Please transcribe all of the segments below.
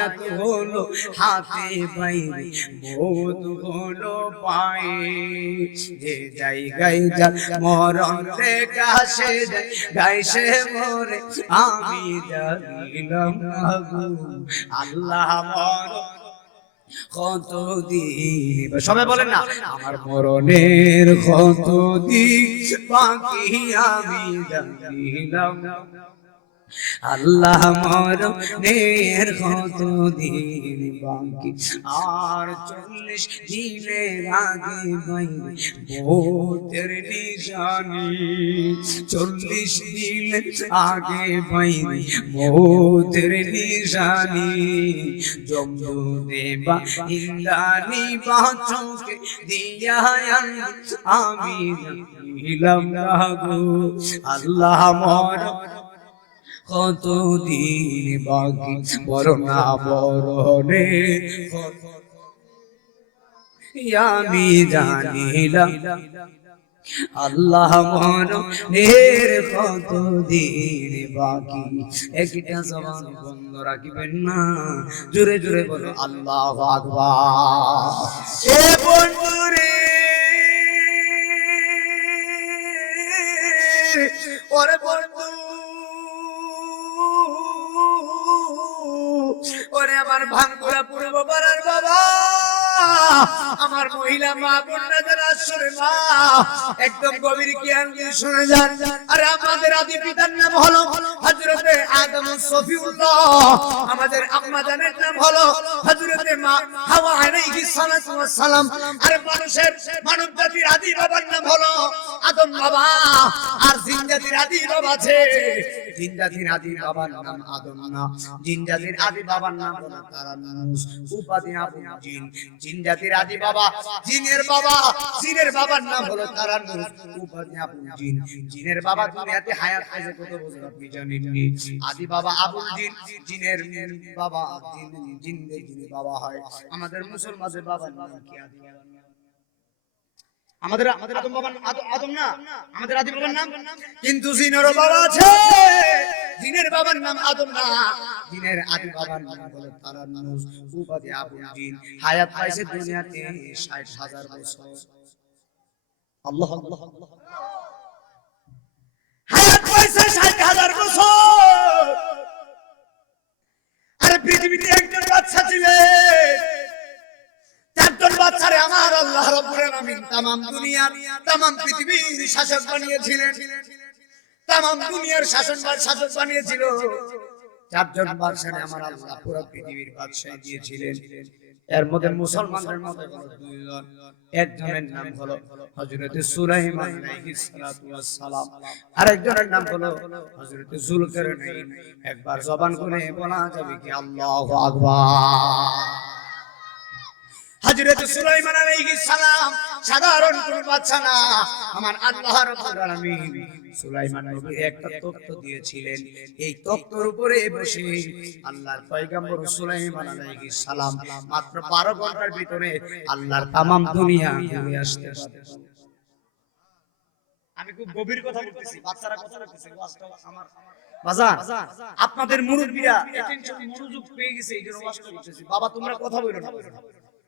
হায়াত হলো হাতে বাইরে, মৌত হলো পায়ে। যে জায়গায় যা মরণ লেখা সে জায়গায় সে মরে, আমি জানিলাম না গো আল্লাহ মরণ কত দিন। সবাই বলেন না, আমার মরণের কত দিন বাকি আমি জানিলাম না। আল্লাহ মরণের কত দিন বাকি, আর 40 দিনের আগে বাইরে মৌতের নিশানি। 40 দিন আগে বাইরে মৌতের নিশানি। জমদূতে বা ইন্দ্রাণী বাঁচকে দিয়া আমি জানিলাম না গো আল্লাহ মরণ কত দিন বাকি, মরণা মরণে আমি জানিলাম আল্লাহ মরণের কত দিন বাকি। একটা জবান বন্ধ রাখবেন না, জোরে জোরে বলো আল্লাহু আকবার। এ বন্ধুরে ওরে বন্ধু, ওরে আমার ভাঙ্গুরা পূর্ব পাড়ার বাবা, আমার মহিলা মা বোনরা যারা আসরে মা, একদম গভীর জ্ঞান দিয়ে শুনে যান। আরে আমাদের আদি পিতার নাম হলো হযরতে আদম সফিউল্লাহ, আমাদের আম্মা জানের নাম হলো হযরতে মা হাওয়া আলাইহিস সালাতু ওয়াস সালাম। আর মানুষের মানব জাতির আদি বাবার নাম হলো আদম বাবা। আর জিন জাতির আদি বাবা আছে, জিন জাতির আদি বাবার নাম আদম না, জিন জাতির আদি বাবার নাম হলো তারানুস, উপাধি আবু জিন। জিন জাতির আদি বাবা, জিনের বাবা, জিনের বাবার নাম হলো তারানুস, উপাধি আবু জিন। জিনের বাবা দুনিয়াতে হায়াত আছে কত বছর আপনি জানেন নি? আদি বাবা আবুল জিন, জিনের বাবা জিন, জিনের বাবা হয়। আমাদের মুসলমানদের বাবার নাম কি? আদি বাবার নাম আমাদের আদম বাবার আদম না, আমাদের আদি বাবার নাম। কিন্তু জিনেরও বাবা আছে, জিনের বাবার নাম আদম না, জিনের আদি বাবার নাম হলো তারানুস, উপাধি আবু জিন। হায়াত পাইছে দুনিয়াতে 60,000 বছর। আল্লাহ আল্লাহ, হায়াত পাইছে 60,000 বছর। আরে পৃথিবীতে একজন বাদশা ছিলেন, চারজন বাদশারে আমার আল্লাহ রাব্বুল আলামিন তামাম দুনিয়ার তামাম পৃথিবীর শাসক বানিয়েছিলেন, তামাম দুনিয়ার শাসক বানিয়েছিল। চারজন বাদশারে আমার আল্লাহ পুরো পৃথিবীর বাদশাহী দিয়েছিলেন। এর মধ্যে মুসলমানদের মধ্যে দুইজন, একজনের নাম হলো হযরত সুলাইমান আলাইহিস সালাতু ওয়াস সালাম, আরেকজনের নাম হলো হযরত যুলকারনাইন। একবার জবান খুলে বলা যাবে কি আল্লাহু আকবার। হযরত সুলাইমান আলাইহিস সালাম সাধারণ কোন বাদশা না, আমার আল্লাহ রাব্বুল আলামিন সুলাইমান নবীকে একটা তখ্ত দিয়েছিলেন। এই তখ্তের উপরে বসে আল্লাহর পয়গম্বর সুলাইমান আলাইহিস সালাম মাত্র 12 ঘন্টার ভিতরে আল্লাহর তামাম দুনিয়া ঘুরে আসতে পারতেন। আমি খুব গভীর কথা বলতেছি, বাচ্চারা কথা বলতেছে, ওয়াজটা আমার বাজার আপনাদের মুরব্বিরা অ্যাটেনশন মনোযোগ পেয়ে গেছে, এইজন্য ওয়াজটা করতেছি। বাবা তোমরা কথা বলো না,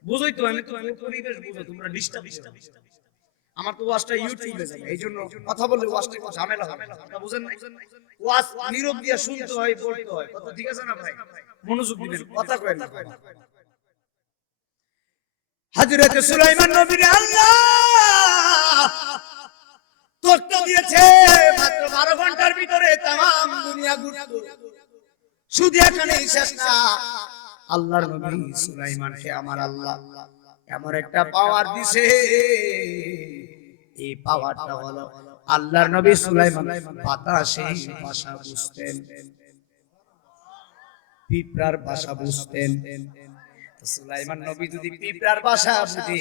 বুঝোই তো, আমি তো পরিবেশ বুঝো, তোমরা ডিস্টার্ব। আমার তো ওয়াজটা ইউটিউবে যাবে, এইজন্য কথা বললে ওয়াজটা একটু ঝামেলা হবে, আপনারা বুঝেন না? ওয়াজ নীরব দিয়া শুনতে হয়, বলতে হয়, কথা ঠিক আছে না ভাই? মনোযোগ দিবেন, কথা কয়েন না। হযরত সুলাইমান নবীর আল্লাহ তথ্য দিয়েছে মাত্র 12 ঘন্টার ভিতরে তামাম দুনিয়া ঘুরতো। শুধু এখানেই শেষ না, আল্লাহর নবী সুলাইমানকে আমার আল্লাহ এমন একটা পাওয়ার দিয়েছে। এই পাওয়ারটা হলো আল্লাহর নবী সুলাইমান বাতাসে ভাষা বুঝতেন, পিঁপড়ার ভাষা বুঝতেন। সুলাইমান নবী যদি পিঁপড়ার ভাষা বুঝে,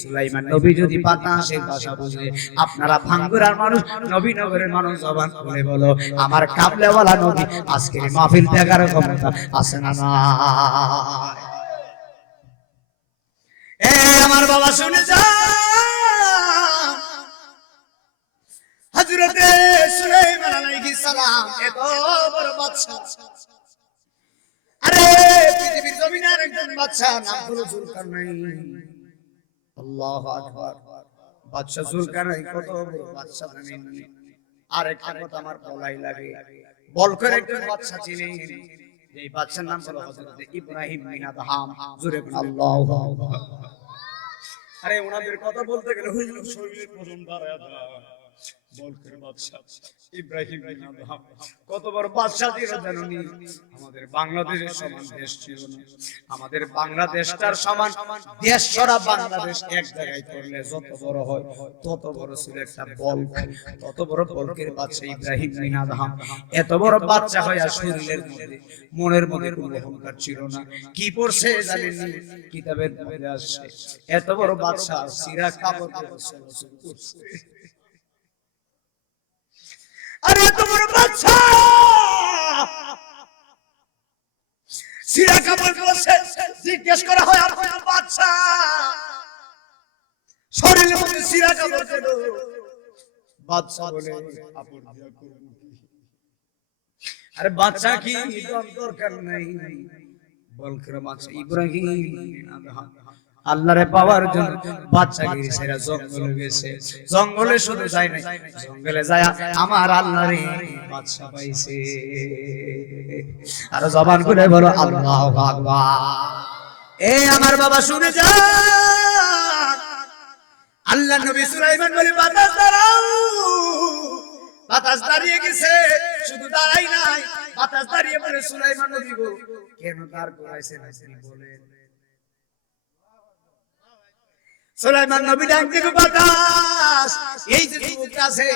সুলাইমান নবী যদি বাতাসের ভাষা বুঝে, আপনারা ভাঙ্গুরার মানুষ, নবীনগরের মানুষ জবান খুলে বলো আমার কাবলাওয়ালা নবী আজকের মাহফিল দেখার ক্ষমতা আছে না? আমার বাবা শুনে যান, হযরতে সুলাইমান আলাইহিস সালাম এত বড় বাদশা। আরে জমিনে আরেকজন বাদশা, নাম হলো জুলকারনাইন। আল্লাহু আকবার। বাদশা জুলকারনাইন কত বড় বাদশা জানেন? আরেকটা কথা আমার বলাই লাগে, বলকের একজন বাদশা ছিলেন, এই বাদশার নাম হলো হযরত ইব্রাহিম বিন আদহাম। জোরে বলুন আল্লাহু আকবার। আরে ওনাদের কথা বলতে গেলে হুজুর শরীরে ওজন বাড়ায় দেয়। বলকের বাদশা ইব্রাহিম বিন আদহাম কত বড় বাদশা ছিল জানেন? আমাদের বাংলাদেশের সমান দেশ ছিল না। আমাদের বাংলাদেশটার সমান দেশ সারা বাংলাদেশ এক জায়গায় করলে যত বড় হয় তত বড় ছিল একটা বলক। তত বড় বলকের বাদশা ইব্রাহিম বিন আদহাম এত বড় বাদশা হয়ে শরীরের মধ্যে মনের মধ্যে কোনো অহংকার ছিল না। কি পড়ছে জানেন? কিতাবের মধ্যে আসছে এত বড় বাদশা সিরা কাপড় পরে চলাচল করছে। আরে এত বড় বাদশা সিরা কাপড় পরছে, জিজ্ঞেস করা হয় আপনার বাদশা শরীরের মধ্যে সিরা কাপড় কেন? বাদশা বলে কাপড় দিয়া করব কি? আরে বাদশা কি দরকার নাই। বলকের বাদশা ইব্রাহিম বিন আদহাম আল্লাহরে পাওয়ার জন্য বাদশাগিরি ছেড়ে জঙ্গলে গেছে। জঙ্গলে শুধু যায় নাই, জঙ্গলে যায় আমার আল্লাহরে বাদশা পাইছে। আর জবান খুলে বলো আল্লাহু আকবার। এই আমার বাবা শুনে যান, আল্লাহ নবী সুলাইমান বলে বাতাস দাঁড়াও। বাতাস দাঁড়িয়ে গেছে, শুধু দাঁড়াই নাই, বাতাস দাঁড়িয়ে বলে সুলাইমান নবী গো কেন দাঁড় করাইছেন আপনি বলেন। সুলাইমান নবী ডাক দিয়ে বাতাস, এই যে যুবক আছে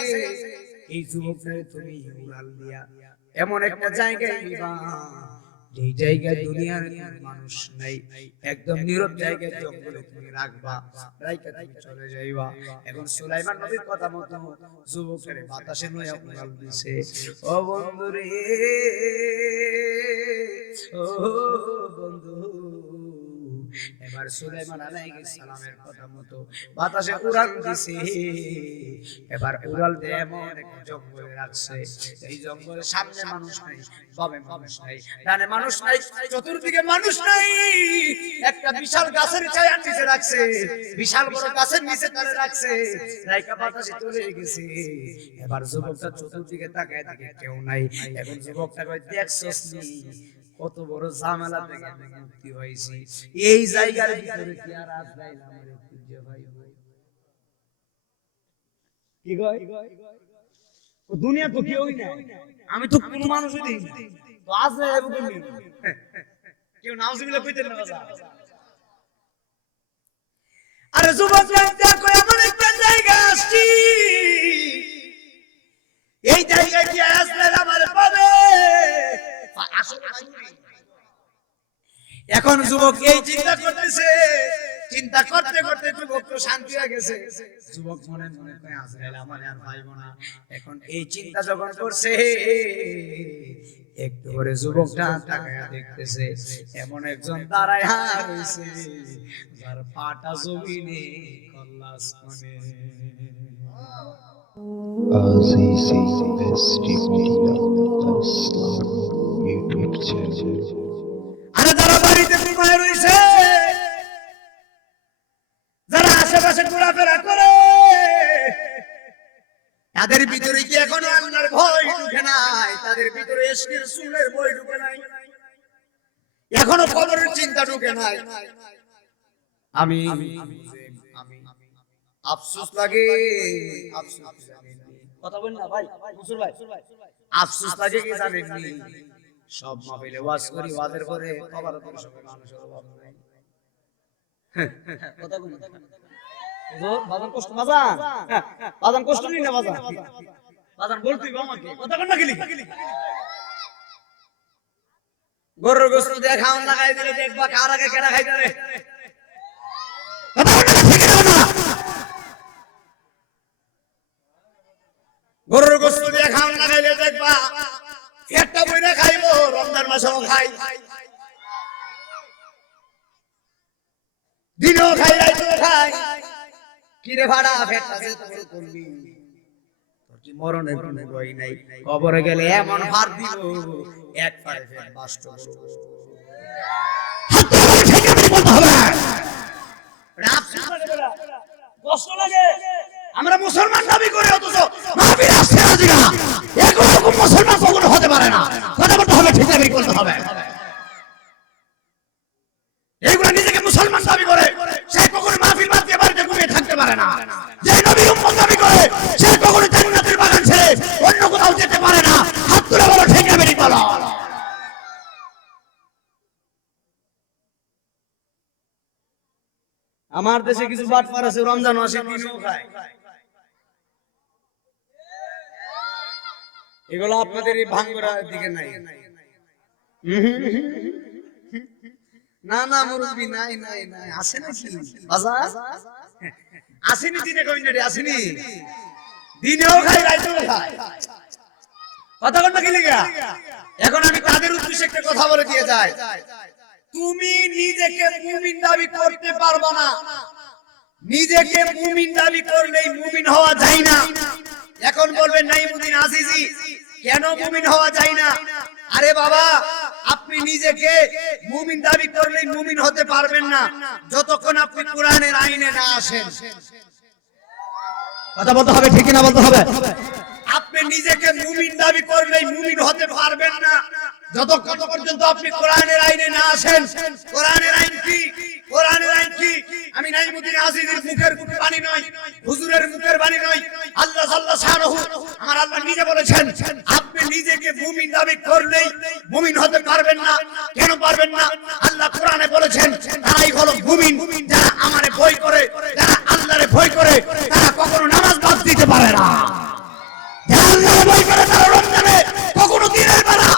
এই যুবককে তুমি উড়াল দিয়া এমন একটা জায়গায় নিবা যেই জায়গায় দুনিয়ার মানুষ নাই, একদম নীরব জায়গায় জঙ্গলে তুমি রাখবা, রাইখা তুমি চলে যাইবা। এখন সুলাইমান নবীর কথা মতো যুবকের বাতাসে লইয়া উড়াল দিছে। ও বন্ধু রে, ও বন্ধু, এবার সুলাইমান আলাইহিস সালামের কথা মতো বাতাসে উড়াল দিছে। এবার উড়াল দিয়ে এমন একটা জঙ্গলে রাখছে, এই জঙ্গলের সামনে মানুষ নাই, বামে মানুষ নাই, ডানে মানুষ নাই, চতুর্দিকে মানুষ নাই। একটা বিশাল গাছের ছায়ার নিচে রাখছে, বিশাল বড় গাছের নিচে তারে রাখছে, রাইকা বাতাসে চলে গেছে। এবার যুবকটা চতুর্দিকে তাকায় দেখে কেউ নাই। এখন যুবকটা কয় দেখছস নি কত বড় ঝামেলা থেকে আমি মুক্তি হইছি, এই জায়গার ভিতরে কি আর আজরাইল আমারে খুঁজে পাইবো? কি কয় ও দুনিয়া তো কেউই নাই, আমি তো কোনো মানুষই দেই না, তো আজরাইল আইবো কেমনে? কেউ নাউজুবিল্লাহ কইতেন না বাবা। আরে যুবক দেখো এমন একটা জায়গা আসছি, এই জায়গায় কি আজরাইল আমারে পাবে? এখন যুবক এই চিন্তা করতেছে, চিন্তা করতে করতে যুবক তো শান্তি হয়ে গেছে। যুবক মনে মনে কয় আজরাইল আমারে আর পাইবো না। এখন এই চিন্তা যখন করছে, একটু করে যুবকটা তাকায়া দেখতেছে এমন একজন দাঁড়ায় রইছে যার পাটা জমিনে কল্লাস কোণে। Azizi SD Media Islam YouTube channel. আরে যারা বাড়িতে ঘুমায় রইছে, যারা আশেপাশে ঘোরাফেরা করে, তাদের ভিতরে কি এখনো আল্লাহর ভয় ঢুকে নাই? তাদের ভিতরে ইশকের সুলের ভয় ঢুকে নাই? এখনো কবরের চিন্তা ঢুকে নাই? আমি আফসোস লাগে, আফসোস লাগে। কথা বলেন না ভাই, মুসুর ভাই, আফসোস লাগে কি জানেন নি? সব মাহফিলে ওয়াজ করি, ওয়াজের পরে কবরের পরে সব মানুষের অভাব নাই। কথা বলেন বাজান কষ্ট, বাজান বাজান কষ্ট নিন না, বাজান বাজান বলতেই আমাকে কথা বল না গেলি। গরুর গোশত দিয়ে খাওয়ান লাগাই দিলে দেখবা কার আগে কেনা খাইতে রে। গরুর গোশত দিয়ে খাওয়ান লাগাইলে দেখবা একটা বইরা খাইবো, রমজান মাসেও খাই, দিনও খাই, রাইতেও খাই। কিরে ভাড়া ফেটটা যে তোর করবি, তোর কি মরণের কোনো ভয় নাই? কবরে গেলে এমন হার দিব এক পায়ে ফেট বাস্ত করব। কষ্ট লাগে। আমরা মুসলমান দাবি করে অথচ মাহফিল আসছে রাজি না। এরকম মুসলমান কখনো হতে পারে না। কথা বলতে হবে, ঠিক দাবি করতে হবে। এইগুলা নিজেকে মুসলমান দাবি করে সে কখনো মাহফিল বাদ দিয়ে বাড়িতে ঘুমিয়ে থাকতে পারে না। যে নবীর উম্মত দাবি করে সে কখনো জান্নাতের বাগান ছেড়ে অন্য কোথাও যেতে পারে না। হাত তুলে বলো, ঠিক না বেরিয়ে বলো। আমার দেশে কিছু বাটপার আছে, রমজান মাসে দিনেও খায়। এগুলো আপনাদের এই ভাঙ্গরার দিকে নাই। না না মুরব্বি, নাই নাই নাই, আসে নাকি বাজার? আসেনি দিনে কমিউনিটি, আসেনি দিনেও খাই রাতেও খাই। কথা বলতে কি লিগা? এখন আমি তাদের উদ্দেশ্যে একটা কথা বলে দিয়ে যাই। তুমি নিজেকে মুমিন দাবি করতে পারবে না। নিজেকে মুমিন দাবি করলেই মুমিন হওয়া যায় না। এখন বলবেন নাইমুদ্দিন আজিজি কেন মুমিন হওয়া যায় না? আরে বাবা, আপনি নিজেকে মুমিন দাবি করলেই মুমিন হতে পারবেন না যতক্ষণ আপনি কোরআনের আইনে না আসেন। কথা বলতে হবে, ঠিক না বলতে হবে। আপনি নিজেকে মুমিন দাবি করলেই মুমিন হতে পারবেন না যতক্ষণ পর্যন্ত আপনি কোরআনের আইনে না আসেন। কোরআনের আইন কি? কোরআনের আইন কি? আমি নাইমুদ্দিন আজিজের মুখের বাণী নয়, হুজুরের মুখের বাণী নয়, আল্লাহ জাল্লা শাআনুহু আমার আল্লাহ নিজে বলেছেন আপনি নিজেকে মুমিন দাবি করলেই মুমিন হতে পারবেন না। কেন পারবেন না? আল্লাহ কোরআনে বলেছেন তারাই হলো মুমিন যারা আমারে ভয় করে, যারা আল্লাহরে ভয় করে, তারা কখনো নামাজ বাদ দিতে পারে না। যারা আল্লাহরে ভয় করে তারা রমজানে কখনো দিনের বেলা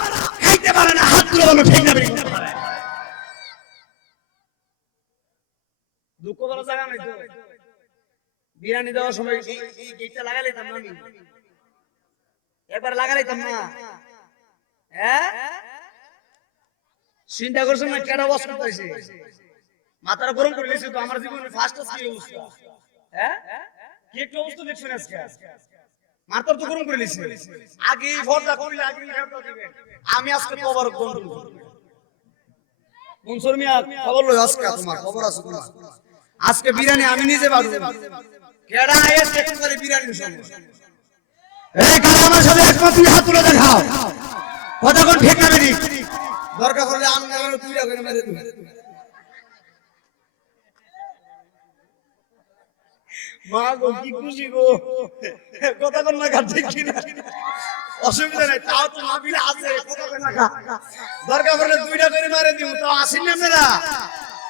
খাইতে পারে না। হাত তুলে বলো, ঠিক না বেরিয়ে পারে। দুঃখ বলা জায়গা নাই তো। বিরিয়ানি দেওয়ার সময় এই গেটটা লাগা লাইতাম না, আমি একবার লাগা লাইতাম না। হ্যাঁ, চিন্তা করছেন না কেডা ওয়াজ করতেছে? মাথাটা গরম করে লেছে তো। আমার জীবনে ফার্স্ট কি অবস্থা? হ্যাঁ, কি একটা অবস্থা দেখছেন আজকে? মাথাটা তো গরম করে লেছে। আগে ভরদা কইলে আগে হেরটা দিবেন। আমি আজকে কবর গন্ডল মনসুর মিয়া খবর লই। আজকে তোমার খবর আছে তোমার? আজকে বিরিয়ানি আমি নিজে বাড়ু। কেডা আয়ে দেখুন করে বিরিয়ানি শুনো। এই কারা আমার সাথে একমত? তুমি হাত তুলে দেখাও। কথা কোন ঠিক না বেরি? দরকার হলে আমি না তুইরা করে মেরে দিই। মা গো কি খুশি গো। কথা কোন না ঠিক কিনা? অসুবিধা নাই, তাও তো মাহফিলে আছে। কথা কোন না দরকার হলে দুইটা করে মেরে দিও। তো আসেন না আপনারা?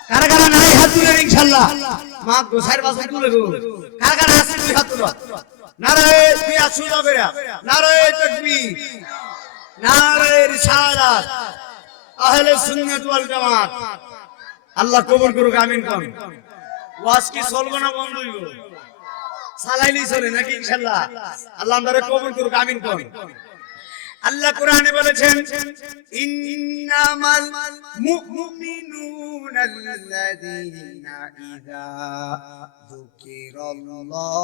কারা কারা নাই হাত তুলে ইনশাআল্লাহ। মা গো সাইর বাসে তুলে গো। কারা কারা আছে দুই হাত তুলো। নারায়ে তুই আসুদা করে। নারায়ে তাকবীর, নারায়ে রিসালাত, আহলে সুন্নাত ওয়াল জামাত। আল্লাহ কবুল করুক, আমিন কোন। ওয়াজ কি চলবে না বন্ধ হইব? চালাইলেই চলে নাকি ইনশাআল্লাহ? আল্লাহ আমাদের কবুল করুক, আমিন কোন। আল্লাহ কোরআনে বলেছেন ইন্নামাল মুমিনুনা আল্লাযীনা ইযা যুকিরাল্লাহু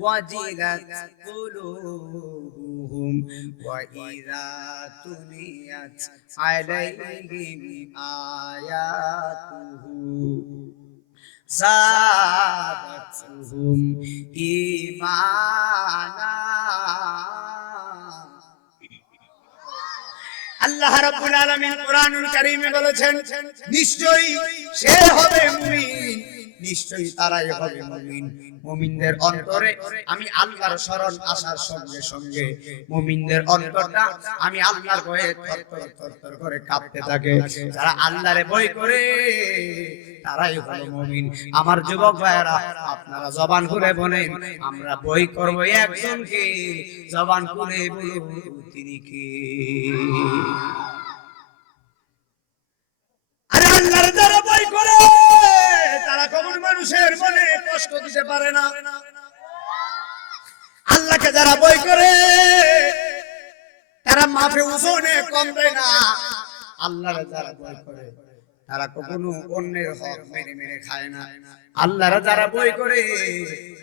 ওয়াজিলাত কুলুবুহুম ওয়া ইযা তুলিয়াত আলাইহিম আয়াতুহু যাদাতুহুম ঈমানা। আল্লাহ রাব্বুল আলামিন কোরআনুল কারীমে বলেছেন নিশ্চয়ই সে হবে মুমিন, নিশ্চয়ই তারাই হবে মুমিন। মুমিনদের অন্তরে আমি আল্লাহর শরণ আসার সঙ্গে সঙ্গে মুমিনদের অন্তরটা আমি আল্লাহর ভয়ে থরথর থরথর করে কাঁপতে থাকে। যারা আল্লাহরে ভয় করে তারাই হলো মুমিন। আমার যুবক ভাইরা, আপনারা জবান খুলে বলেন আমরা ভয় করব একজনকে। জবান খুলে বলুন তিনি কে? আরে আল্লাহর যারা ভয় করে তারা কখনো মানুষের মনে কষ্ট দিতে পারে না। আল্লাহকে যারা ভয় করে তারা মাফে ওজনে কম দেয় না। আল্লাহর যারা ভয় করে তারা কখনো অন্যের হক মেরে মেরে খায় না। আল্লাহর যারা ভয় করে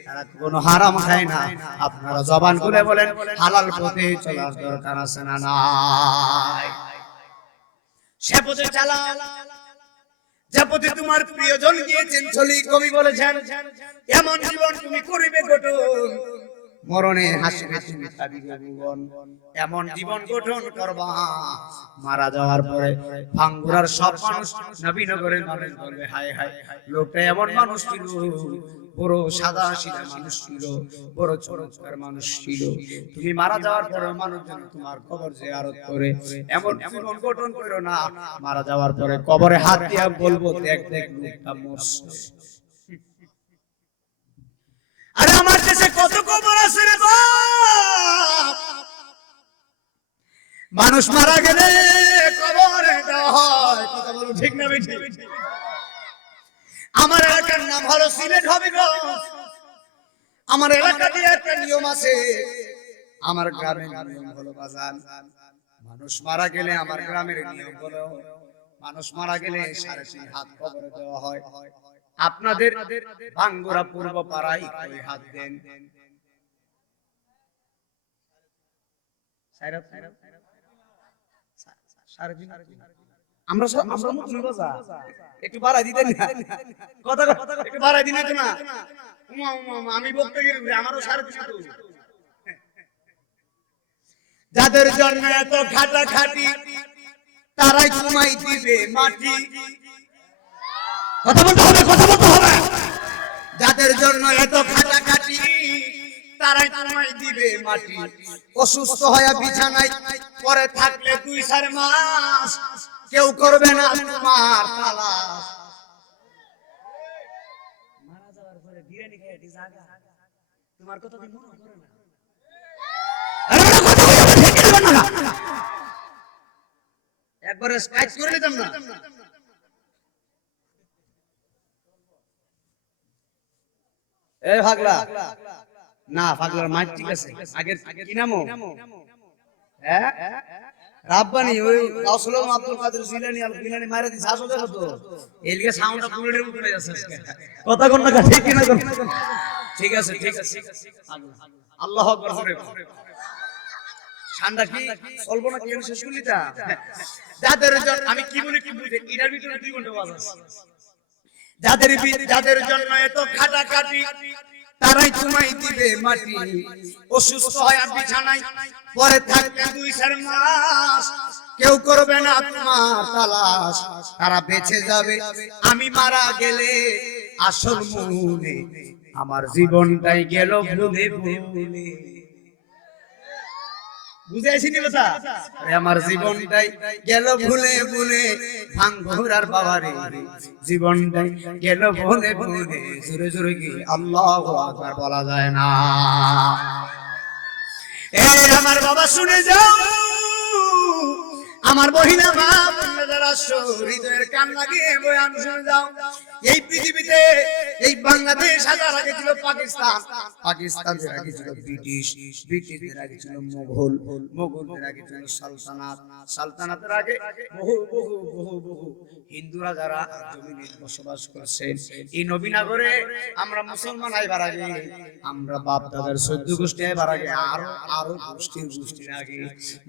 তারা কখনো হারাম খায় না। আপনারা জবান খুলে বলেন হালাল পথে চলার দরকার আছে না নাই? সে পথে চালা যে পথে তোমার প্রিয়জন গিয়েছেন চলি কবি বলেছেন এমন জীবন তুমি করিবে গঠন মরণে হাসিবে তুমি থাকিবে ভুবন এমন জীবন গঠন করবা মারা যাওয়ার পরে ভাঙ্গুরার সব মানুষ নবীনগরের মানুষ বলবে হায় হায় লোকটা এমন মানুষ ছিল বড় সাদা সিধা মানুষ ছিল বড় চমৎকার মানুষ ছিল তুমি মারা যাওয়ার পরে মানুষজন তোমার কবর জিয়ারত করে এমন জীবন গঠন করো না মারা যাওয়ার পরে কবরে হাত দিয়া বলবো দেখ দেখ লোকটা মরছে আরে আমার দেশে কত কবর আছে রে বাপ মানুষ মারা গেলে কবরে দেওয়া হয় কথা বলো ঠিক না বেশি আমার এলাকার নাম হলো সিলেট হবিগঞ্জ আমার এলাকা দিয়ে একটা নিয়ম আছে আমার গ্রামের নিয়ম হলো বাজান মানুষ মারা গেলে আমার গ্রামের নিয়ম হলো মানুষ মারা গেলে 3.5 হাত কবরে দেওয়া হয় আপনাদের ভাঙ্গুরা পূর্ব পাড়ায় কই হাত দেন আমরা আমরা মুসলিম বাজা একটু বাড়াই দিতেন না কথা একটু বাড়াই দিন না আমি বলতে গেলে আমারও 3.5 যাদের জন্য এত খাটাখাটি তারাই তোমায় দিবে মাটি কথা বলতে হবে যাদের জন্য এত খাটাখাটি তারাই তোমায় দিবে মাটি অসুস্থ হয়ে বিছানায় পরে থাকলে 2-4 মাস কেউ করবে না তোমার তালাশ মারা যাওয়ার পরে বিরিয়ানি খেয়ে দি জায়গা তোমার কথা কি মনে করে না একবার স্কাইপ করে নিতাম না এ পাগলা না পাগলার মাইক ঠিক আছে আগের কি নামো হ্যাঁ রাব্বানি ওই গাউসুল আব্দুল কাদের জিলানী আল জিলানী মারা দিছে আসো দেখো তো এলকে সাউন্ডটা পুরোটার উপরে যাচ্ছে কথা কোন না ঠিক কি না ঠিক আছে আল্লাহু আকবার করে ঠান্ডা কি চলবো না কি শেষ করলিটা যাদের আমি কি বলি কি বুঝে এটার ভিতরে 2 ঘন্টা ওয়াজ আছে যাদের জন্য এত খাটাখাটি তারাই তোমায় দিবে মাটি অসুস্থ হয় বিছানায় পরে থাকবে 2-4 মাস কেউ করবে না তোমার তালাশ তারা বেঁচে যাবে আমি মারা গেলে আসল মনে আমার জীবনটাই গেল ভুলে ভুলে বুঝাইছিনি কথা আরে আমার জীবনটাই গেল ভুলে ভুলে ভাঙ্গুরার বাবারে জীবনটাই গেল ভুলে ভুলে জোরে জোরে কি আল্লাহু আকবার বলা যায় না এই আমার বাবা শুনে যাও আমার মহিলা মা বোনেরা হৃদয়ের কান লাগিয়ে বয়ান শুনে যাও এই পৃথিবীতে এই বাংলাদেশ হাজার আগে ছিল পাকিস্তান পাকিস্তানের আগে ছিল ব্রিটিশ ব্রিটিশদের আগে ছিল মুঘল মুঘলদের আগে ছিল সালতানাত সালতানাতের আগে বহু বহু বহু বহু হিন্দুরা যারা জমিনে বসবাস করছেন এই নবীনগরে আমরা মুসলমান আইবার আগে আমরা বাপ দাদার 14 গোষ্ঠী আইবার আগে আরো গোষ্ঠীর আগে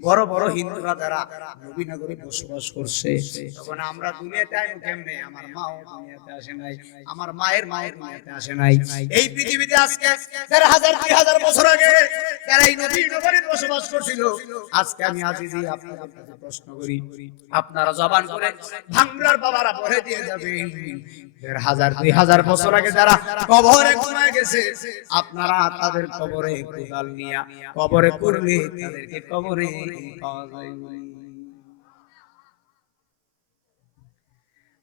বড় বড় হিন্দুরা যারা নবীনগরে বসবাস করছে তখন আমরা দুনিয়াতে আইব কেমনে আমার মাও দুনিয়াতে আসে নাই আমার মায়ের দুনিয়াতে আসে নাই এই পৃথিবীতে আজকে 1000-2000 বছর আগে যারা এই নবীনগরে বসবাস করছিল আজকে আমি আজিজি আপনাদের কাছে প্রশ্ন করি আপনারা জবান করে ভাঙ্গুরার বাবারা পড়ে দিয়ে যাবে 1000-2000 বছর আগে যারা কবরে ঘুমায় গেছে আপনারা তাদের কবরে কোদাল নিয়া কবরে করলে তাদেরকে কবরে পাওয়া যায়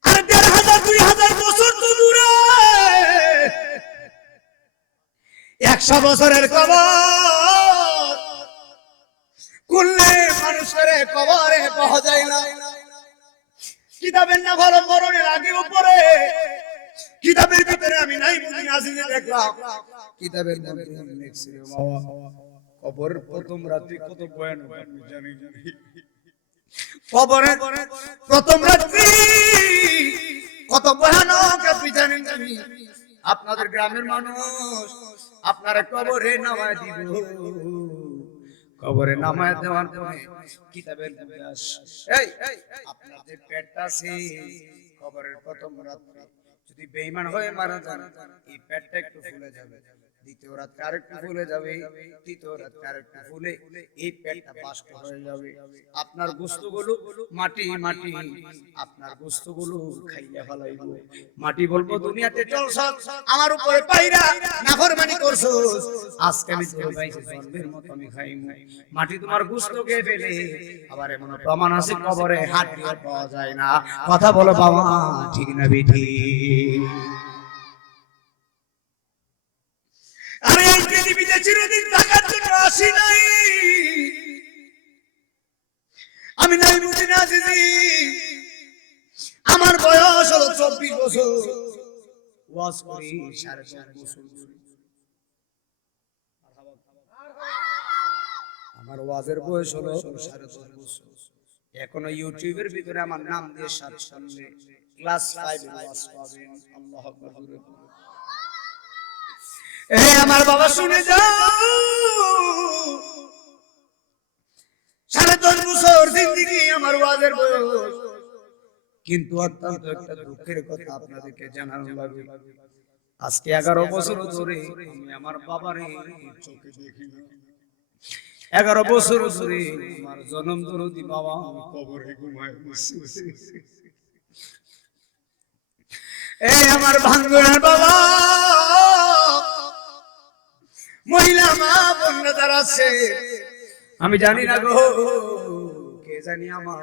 1000-2000 বছর তো দূরে 100 বছরের কবর করলে মানুষের কবরে পাওয়া যায় না কিতাবের না ভালো মরণের আগে উপরে কিতাবের ভিতরে আমি নাই বুঝি আজিজে দেখলাম কিতাবের মধ্যে লিখছে বাবা কবর প্রথম রাতে কত ভয়ানক আমি জানি কবরে প্রথম রাত্রি কত ভয়ানক আপনি জানেন আমি আপনাদের গ্রামের মানুষ আপনারা কবরে নামায় দিব কবরে নামায় দেওয়ার পরে কিতাবের মধ্যে এই আপনাদের পেটটা আছে কবরের প্রথম রাত্রে যদি বেঈমান হয়ে মারা যান, এই পেটটা একটু ফুলে যাবে, দ্বিতীয় রাত্রে আরেকটু ফুলে যাবে, তৃতীয় রাত্রে আরেকটু ফুলে এই পেটটা বাষ্প হয়ে যাবে। আপনার গোশতগুলো মাটি মাটি, আপনার গোশতগুলো খাইয়া ফেলাইব। মাটি বলবো দুনিয়াতে চলছ, আমার উপরে পাইরা নাফরমানি করছস, আজকে আমি তোর বাইসে জন্মের মতো আমি খাইমু। মাটি তোমার গোশত খেয়ে ফেলে। আবার এমন প্রমাণ আছে কবরে হাড় পাওয়া যায় না। কথা বলো বাবা, ঠিক না বেঠি? আরে এই পৃথিবীতে চিরদিন থাকার জন্য আসি নাই, আমি নাই বুঝি না দিদি। আমার বয়স হলো 24 বছর, ওয়াজ করি 4.5 বছর। আমার ওয়াজের বয়স হলো 10.5 বছর। এখনো ইউটিউবের ভিতরে আমার নাম দিয়ে সার্চ করলে ক্লাস 5 এর ওয়াজ পাবেন। আল্লাহু আকবার। এই আমার বাবা শুনে যাও, 10.5 বছর জিন্দেগি আমার ওয়াজের বয়স। কিন্তু অত্যন্ত একটা দুঃখের কথা আপনাদেরকে জানানো লাগবে। আজকে 11 বছর ধরে আমি আমার বাবারে চোখে দেখি না। 11 বছর ধরে আমার জনম দরদি বাবা কবরে ঘুমায় বসে। এই আমার ভাঙ্গনার বাবা, মহিলা মা বোনরা যারা আছে, আমি জানি না গো, কে জানি আমার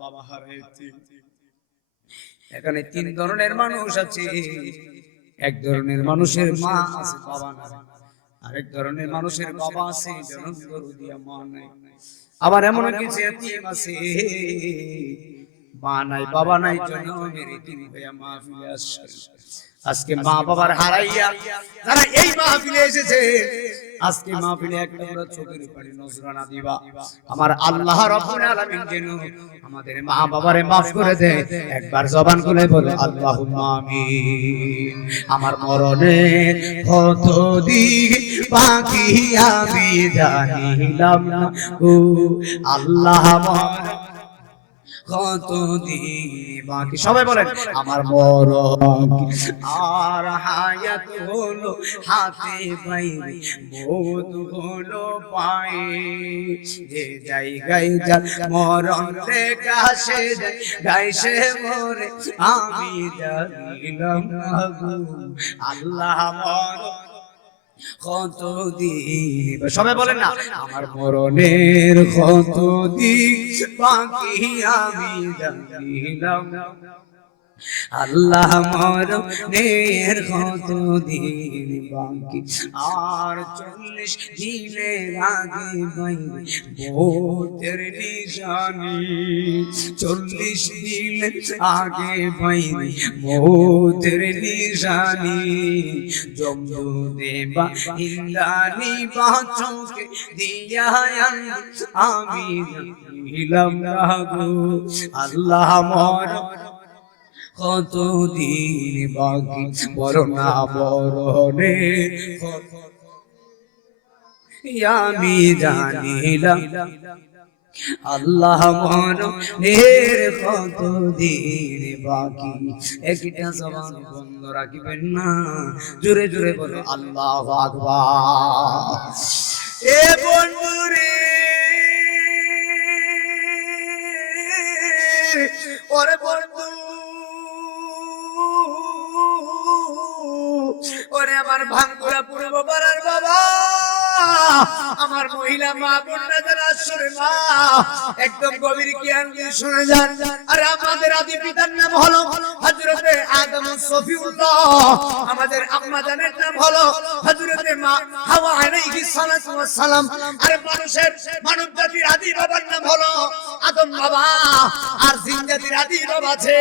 বাবা হারাইছে। এখানে 3 ধরনের মানুষ আছে। এক ধরনের মানুষের মা আছে, বাবা নাই। আরেক ধরনের মানুষের বাবা আছে, জনম দরদি মা নাই। আবার এমন কিছু এতিম আছে, মা নাই বাবা নাই, জন্মের এতিম হয়ে মাহফিলে আসছে। আজকে মা বাবার হারাইয়া যারা এই মাহফিলে এসেছে, আজকে মাহফিলে একটা চোখের পানি নজরানা দিবা। আমার আল্লাহ রাব্বুল আলামিন যেন আমাদের মা বাবারে maaf করে দেয়। একবার জবান খুলে বলো আল্লাহুম্মা আমিন। আমার মরণের কত দিন বাকি আমি জানিলাম না ও আল্লাহ, কত দিন বাকি। সবাই বলেন আমার মরণ আর হায়াত হলো হাতে বাইরে, মৌত হলো পায়ে। যে জায়গায় যার মরণ লেখা সে জায়গায় সে মরে, আমি জানিলাম না গো আল্লাহ মরণ কত দিন। সবাই বলেন না আমার মরণের কত দিন বাকি আমি জানিলাম না, আল্লাহ মরণের কত দিন বাকি। আর 40 দিনের আগে বাইরে মৌতের নিশানি, 40 দিন আগে বাইরে মৌতের নিশানি। জমদুদে বা ইন্দানি বাঁচকে দিয়া আমি জানিলাম না গো আল্লাহ মরণ কত দিন বাকি। বরনা বরণে আমি জানিলাম আল্লাহ মরণের কত দিন বাকি। একটা জবান বন্ধ রাখবেন না, জোরে জোরে বলো আল্লাহু আকবার। এ বন্ধুরে ওরে বন্ধু, ওরে আমার ভাঙ্গুরা পূর্ব পাড়ার বাবা, আমার মহিলা মা বোনরা যারা আসরে মা, একদম গভীর জ্ঞান দিয়ে শুনে যান। আর আমাদের আদি পিতার নাম হলো হযরতে আদম সফিউল্লাহ, আমাদের আম্মা জানের নাম হলো হযরতে মা হাওয়া আলাইহিস সালাতু ওয়াস সালাম। আর মানুষের মানব জাতির আদি বাবার নাম হলো আদম বাবা। আর জিন জাতির আদি বাবা আছে,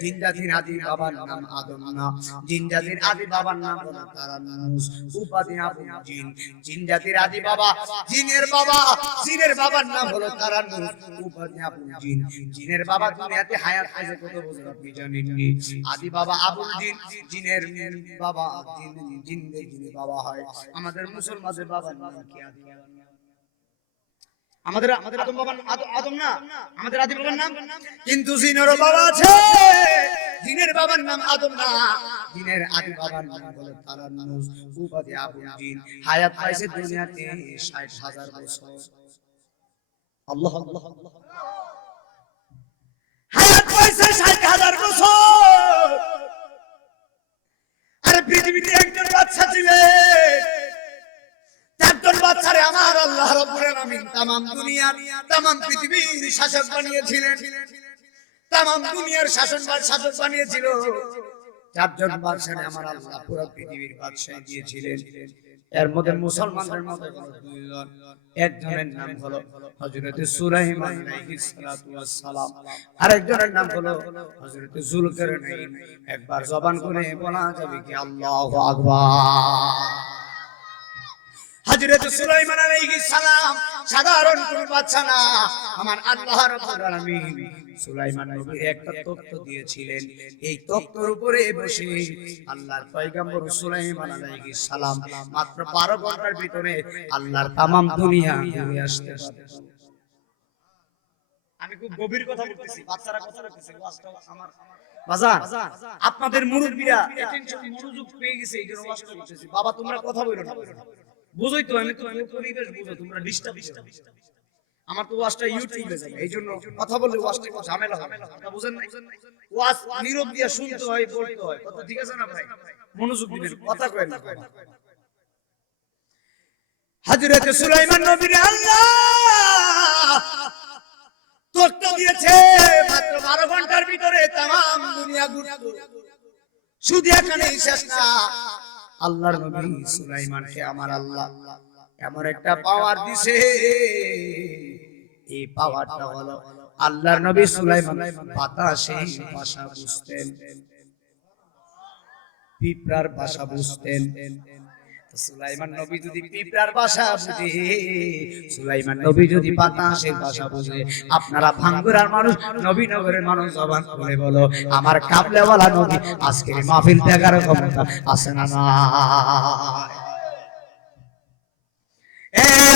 জিন জাতির আদি বাবার নাম আদম না, জিন জাতির আদি বাবার নাম হলো তারানুস, উপাধি আবু জিন। জিন জাতির আদি বাবা, জিনের বাবা, জিনের বাবার নাম হলো তারানুস, উপাধি আবু জিন। জিনের বাবা দুনিয়াতে হায়াত আছে কত বছর আপনি জানেন নি? আদি বাবা আবুল জিন, জিনের বাবা জিন, জিনের জিনের বাবা হয়। আমাদের মুসলমানদের বাবার নাম কি? আদি বাবার নাম আমাদের আদম বাবার আদম না, আমাদের আদি বাবার নাম। কিন্তু জিনেরও বাবা আছে, জিনের বাবার নাম আদম না, জিনের আদি বাবার নাম হলো তারান্নুস, উপাধি আবুল জিন। হায়াত পাইছে দুনিয়াতে ৬০,০০০ বছর। আল্লাহ আল্লাহ আল্লাহ, হায়াত পাইছে ৬০,০০০ বছর। আরে পৃথিবীতে একজন বাচ্চা ছিলেন, একজন বাচ্চারে আমার আল্লাহ রাব্বুল আলামিন তামাম দুনিয়া, তামাম পৃথিবীর শাসক বানিয়েছিলেন, তামাম দুনিয়ার শাসক বানিয়েছিল। চারজন বাদশাহে আমার আল্লাহ পুরো পৃথিবীর বাদশাহী দিয়েছিলেন। এর মধ্যে মুসলমানদের মধ্যে দুইজন, একজনের নাম হলো হযরত সুলাইমান আলাইহিস সালাতু ওয়াস সালাম, আরেকজনের নাম হলো হযরত যুলকারনাইন। একবার জবান খুলে বলা যাবে কি আল্লাহু আকবার। হযরত সুলাইমান আলাইহিস সালাম সাধারণ কোন বাদশা না, আমার আল্লাহ রাব্বুল আলামিন সুলাইমান নবীর একটা তখ্ত দিয়েছিলেন। এই তখ্তের উপরে বসে আল্লাহর পয়গম্বর সুলাইমান আলাইহিস সালাম মাত্র 12 ঘন্টার ভিতরে আল্লাহর तमाम দুনিয়া ঘুরে আসতে পারতেন। আমি খুব গভীর কথা বলতেছি, বাচ্চারা কথা বলতেছে, ওয়াজটা আমার বাজার আপনাদের মুরব্বিরা অ্যাটেনশন মনোযোগ পেয়ে গেছে, এইজন্য ওয়াজটা করতেছি। বাবা তোমরা কথা বলো না, বুঝোই তো আমি তো পরিবেশ বুঝো, তোমরা ডিস্টার্ব। আমার তো ওয়াজটা ইউটিউবে যাবে, এইজন্য কথা বললে ওয়াজটা একটু ঝামেলা হবে, কথা বুঝেন না? ওয়াজ নীরব দিয়া শুনতে হয়, বলতে হয়, কথা ঠিক আছে না ভাই? মনোযোগ দিবেন, কথা কয় না। হযরত সুলাইমান নবীর আল্লাহ তখ্ত দিয়েছে, মাত্র 12 ঘন্টার ভিতরে तमाम দুনিয়া ঘুরতো। শুধু এখানেই শেষ না, আল্লাহর নবী সুলাইমানকে আমার আল্লাহ এমন একটা পাওয়ার দিয়েছে। এই পাওয়ারটা হলো আল্লাহর নবী সুলাইমান বাতাসে ভাষা বুঝতেন, পিঁপড়ার ভাষা বুঝতেন। সুলাইমান নবী যদি পিঁপড়ার ভাষা বুঝে, সুলাইমান নবী যদি বাতাসের ভাষা বুঝে, আপনারা ভাঙ্গুরার মানুষ, নবীনগরের মানুষ জবান খুলে বলো আমার কাবলেওয়ালা নবী আজকের মাহফিল দেখার ক্ষমতা আছে না?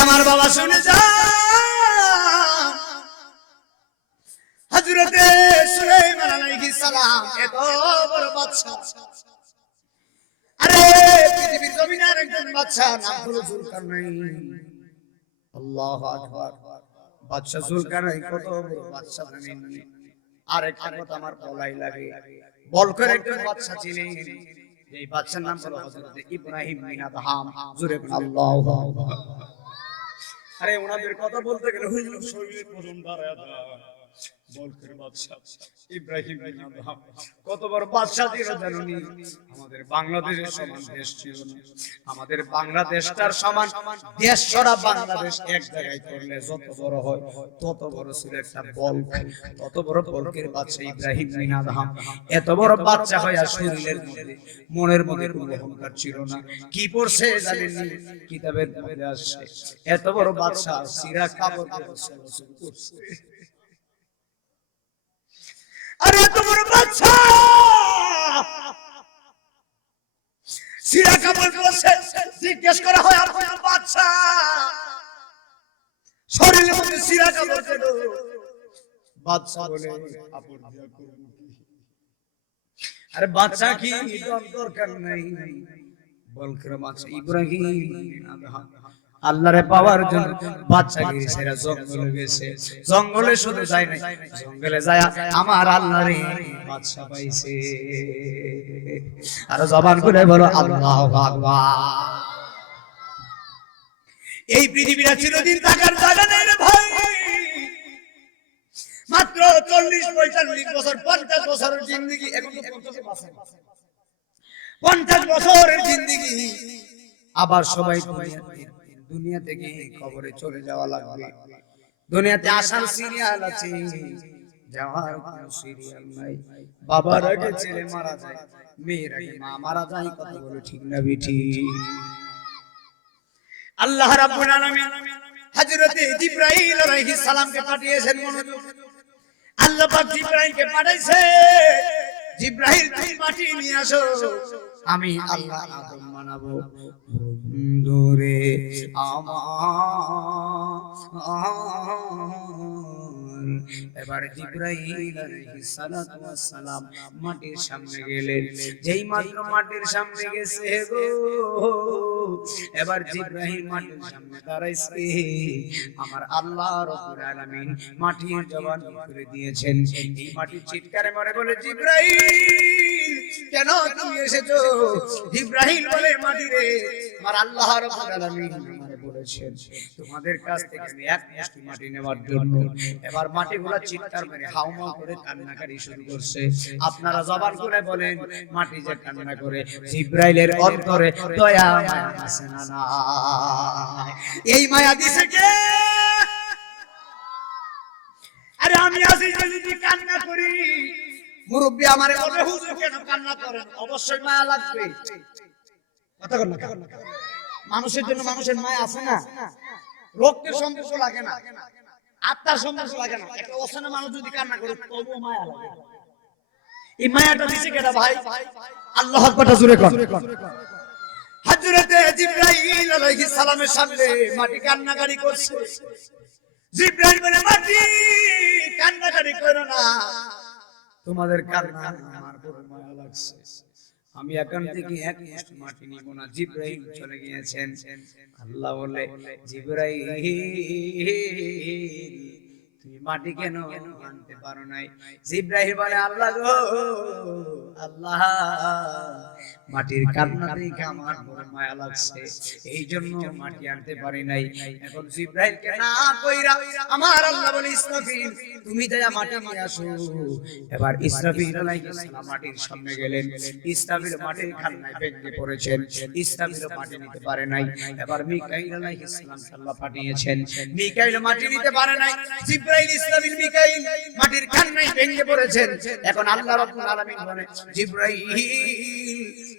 আমার বাবা শুনে যান, হযরত সুলাইমান আলাইহিস সালাম এত বড় বাদশা, আরে পৃথিবীর জমিনের একজন বাদশা, নাম হলো যুলকারনাইন। আল্লাহু আকবার। বাদশা যুলকারনাইন কত বড় বাদশা জানেন? আর একটা কথা আমার বলাই লাগে, বলকের একজন বাদশা ছিলেন, এই বাদশার নাম হলো হযরত ইব্রাহিম বিন আদহাম। জোরে বলুন আল্লাহু আকবার। আরে ওনাদের কথা বলতে গেলে হুজুর শরীরে পরম দাঁড়ায় যায়। বলকের বাদশা ইব্রাহিম বিন আদহাম কত বড় বাদশা ছিল জানেন? আমাদের বাংলাদেশের সমান দেশ ছিল না, আমাদের বাংলাদেশটার সমান দেশ সারা বাংলাদেশ এক জায়গায় করলে যত বড় হয় তত বড় ছিল একটা বলক। তত বড় বলকের বাদশা ইব্রাহিম বিন আদহাম, এত বড় বাদশা হয়ে শরীরের মধ্যে মনের মধ্যে কোনো অহংকার ছিল না। কি পড়ছে জানেন? কিতাবের মধ্যে আসছে এত বড় বাদশা সিরা কাপড় করছে। আরে এত বড় বাদশা সিরা কাপড় করছে, জিজ্ঞেস করা হয় আপনার বাদশা শরীরের মধ্যে সিরা কাপড় কেন? বাদশা বলে কাপড় দিয়া করব কি? আরে বাদশা কি দরকার নাই। বলকের বাদশা ইব্রাহিম আল্লাহরে পাওয়ার জন্য বাদশাগিরি ছেড়ে জঙ্গলে গেছে। জঙ্গলে শুধু যায় নাই, জঙ্গলে যায় আমার আল্লাহরে বাদশা পাইছে। আর জবান খুলে বলো আল্লাহু আকবার। এই পৃথিবীটা চিরদিন থাকার জায়গা নেই রে ভাই। মাত্র 40-45 বছর, 50 বছরের জিন্দেগি, এখন তো 50 বছর, 50 বছরের জিন্দেগি, আবার সবাই দুনিয়া থেকে কবরে চলে যাওয়া লাগবে। দুনিয়াতে আসার সিরিয়াল আছে, যাওয়ার কোনো সিরিয়াল নাই। বাবার আগে ছেলে মারা যায়, মেয়ের আগে মা মারা যায়। কথা বলে ঠিক না বেঠি? আল্লাহ রাব্বুল আলামিন হযরত জিবরাইল আলাইহিস সালামকে পাঠিয়েছেন। মনোযোগ, আল্লাহ পাক জিবরাইলকে পাঠাইছে, জিবরাইল তুমি মাটি নিয়ে আসো, আমি আল্লাহ আদম বানাবো। বন্ধুরে আমার এবার জিবরাইল আলাইহিস সালাতু ওয়াস সালাম মাটির সামনে গেলেন। যেই মাত্র মাটির সামনে গেছে গো, এবার জিবরাইল মাটির সামনে দাঁড়াইছে। আমার আল্লাহ রাব্বুল আলামিন মাটির জবান করে দিয়েছেন। এই মাটির চিৎকারে মরে বলে, জিবরাইল কেন তুমি এসেছো? জিবরাইল বলে, মাটি রে, আমার আল্লাহ রাব্বুল আলামিন আমারে বলেছেন তোমাদের কাছ থেকে আমি এক মুষ্টি মাটি নেওয়ার জন্য। এবার মাটিগুলা চিৎকার করে হাউমাউ করে কান্নাকারি শুরু করছে। আপনারা জবান করে বলেন, মাটি যে কান্না করে, জিবরাইলের অন্তরে দয়া মায়া আছে না? না, এই মায়া দিছে কে? আরে আমি আছি যদি কান্না করি, মুরব্বি আমারে বলে, হুজুর কেন কান্না করেন? অবশ্যই মায়া লাগবে। কথা কর না, মানুষের জন্য মানুষের মায়া আছে না? রক্তের সম্পর্ক লাগে না, আত্মার সম্পর্ক লাগে না। একটা অচেনা মানুষ যদি কান্না করে তবুও মায়া লাগে। এই মায়াটা দিছে কেডা ভাই? আল্লাহু আকবার জোরে কর। হযরতে জিবরাইল আলাইহিস সালামের সামনে মাটি কান্নাকারি করছে। জিবরাইল বলে, মাটি কান্নাকারি করো না, তোমাদের কান্না আমার বড় মায়া লাগছে। আমি এখান থেকে এক মুষ্টি মাটি নিব না। জিবরাইল চলে গিয়েছেন। আল্লাহ বলে, জিবরাইল তুমি মাটি কেন আনতে পারো নাই? জিবরাইল বলে, আল্লাহ গো, আল্লাহ মাটির কান্না দেখে আমার বড় মায়া লাগছে, এই জন্য মাটি আনতে পারি নাই। এখন জিবরাইলকে না কইরা আমার আল্লাহ বলে, ইসরাফিল তুমি যায়া মাটি নিয়ে আসো। এবার ইসরাফিল আলাইহিস সালাম মাটির সামনে গেলেন। ইসরাফিল মাটির কান্নায় ভেঙে পড়েছেন। ইসরাফিল মাটি নিতে পারে নাই। এবার মিকাইল আলাইহিস সালাম আল্লাহ পাঠিয়েছেন। মিকাইল মাটি নিতে পারে নাই। জিবরাইল, ইসরাফিল, মিকাইল মাটির কান্নায় ভেঙে পড়েছেন। এখন আল্লাহ রাব্বুল আলামিন বলে, জিবরাইল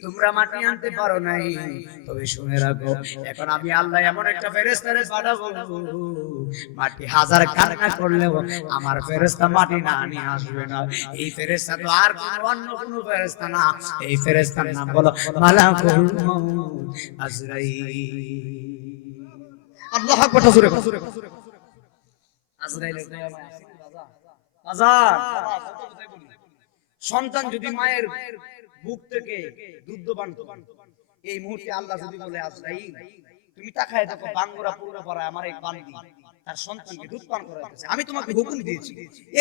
তোমরা মাটি আনতে পারো নাই, তবে শুনে রাখো, এখন আমি আল্লাহ এমন একটা ফেরেশতারে পাঠাবো, মাটি হাজার কান্না করলেও আমার ফেরেশতা মাটি না নিয়ে আসবে না। এই ফেরেশতা তো আর অন্য কোনো ফেরেশতা না, এই ফেরেশতার নাম বলো মালাকুল মউত আজরাইল। আল্লাহু আকবার জোরে কর। আজরাইলের দয়া মায়া আছে বাজার। সন্তান যদি মায়ের বুক থেকে দুধ পান, এই মুহূর্তে আল্লাহ যদি বলে, আজরাইল তুমি তাকায় দেখো, বাঙ্গুরা পুরো পাড়ায় আমার এক বান্দি তার সন্তানকে দুধ পান করাইতেছে, আমি তোমাকে হুকুম দিয়েছি,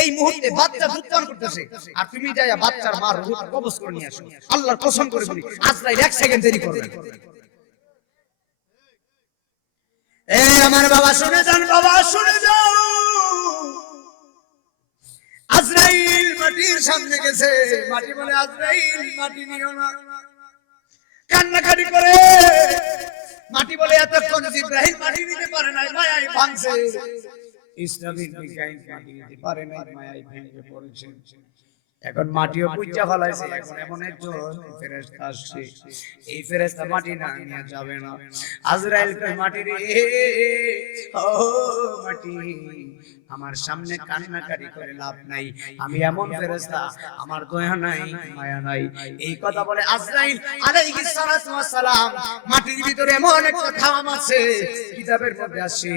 এই মুহূর্তে বাচ্চা দুধ পান করতেছে, আর তুমি যাইয়া বাচ্চার মার রূহ কবজ করে নিয়ে আসো। আল্লাহর কসম করে বলি, আজরাইল এক সেকেন্ড দেরি করবে না। এই আমার বাবা শুনে যান, বাবা শুনে যাও। আজরাইল মাটির সামনে গেছে। মাটি বলে, আজরাইল মাটি নিও না। কান্নাকাটি করে মাটি বলে, এতক্ষণ জিবরাইল মাটি নিতে পারে নাই, মায়ায় ভাঙছে। ইসরাফিল, মিকাইল মাটি নিতে পারে নাই, মায়ায় ভেঙে পড়েছে। এখন মাটিও বুঝা ফলাইছে। এখন এমন একজন ফেরেশতা আসছে, এই ফেরেশতা মাটি না নিয়ে যাবে না। আজরাইল কই, মাটি রে, ও মাটি, আমার সামনে কান্নাকারি করে লাভ নাই, আমি এমন ফেরেশতা, আমার দয়া নাই, মায়া নাই। এই কথা বলে আজরাইল আলাইহিস সালাতু ওয়াস সালাম মাটির ভিতরে এমন একটা থাম আছে, কিতাবের মধ্যে আছে,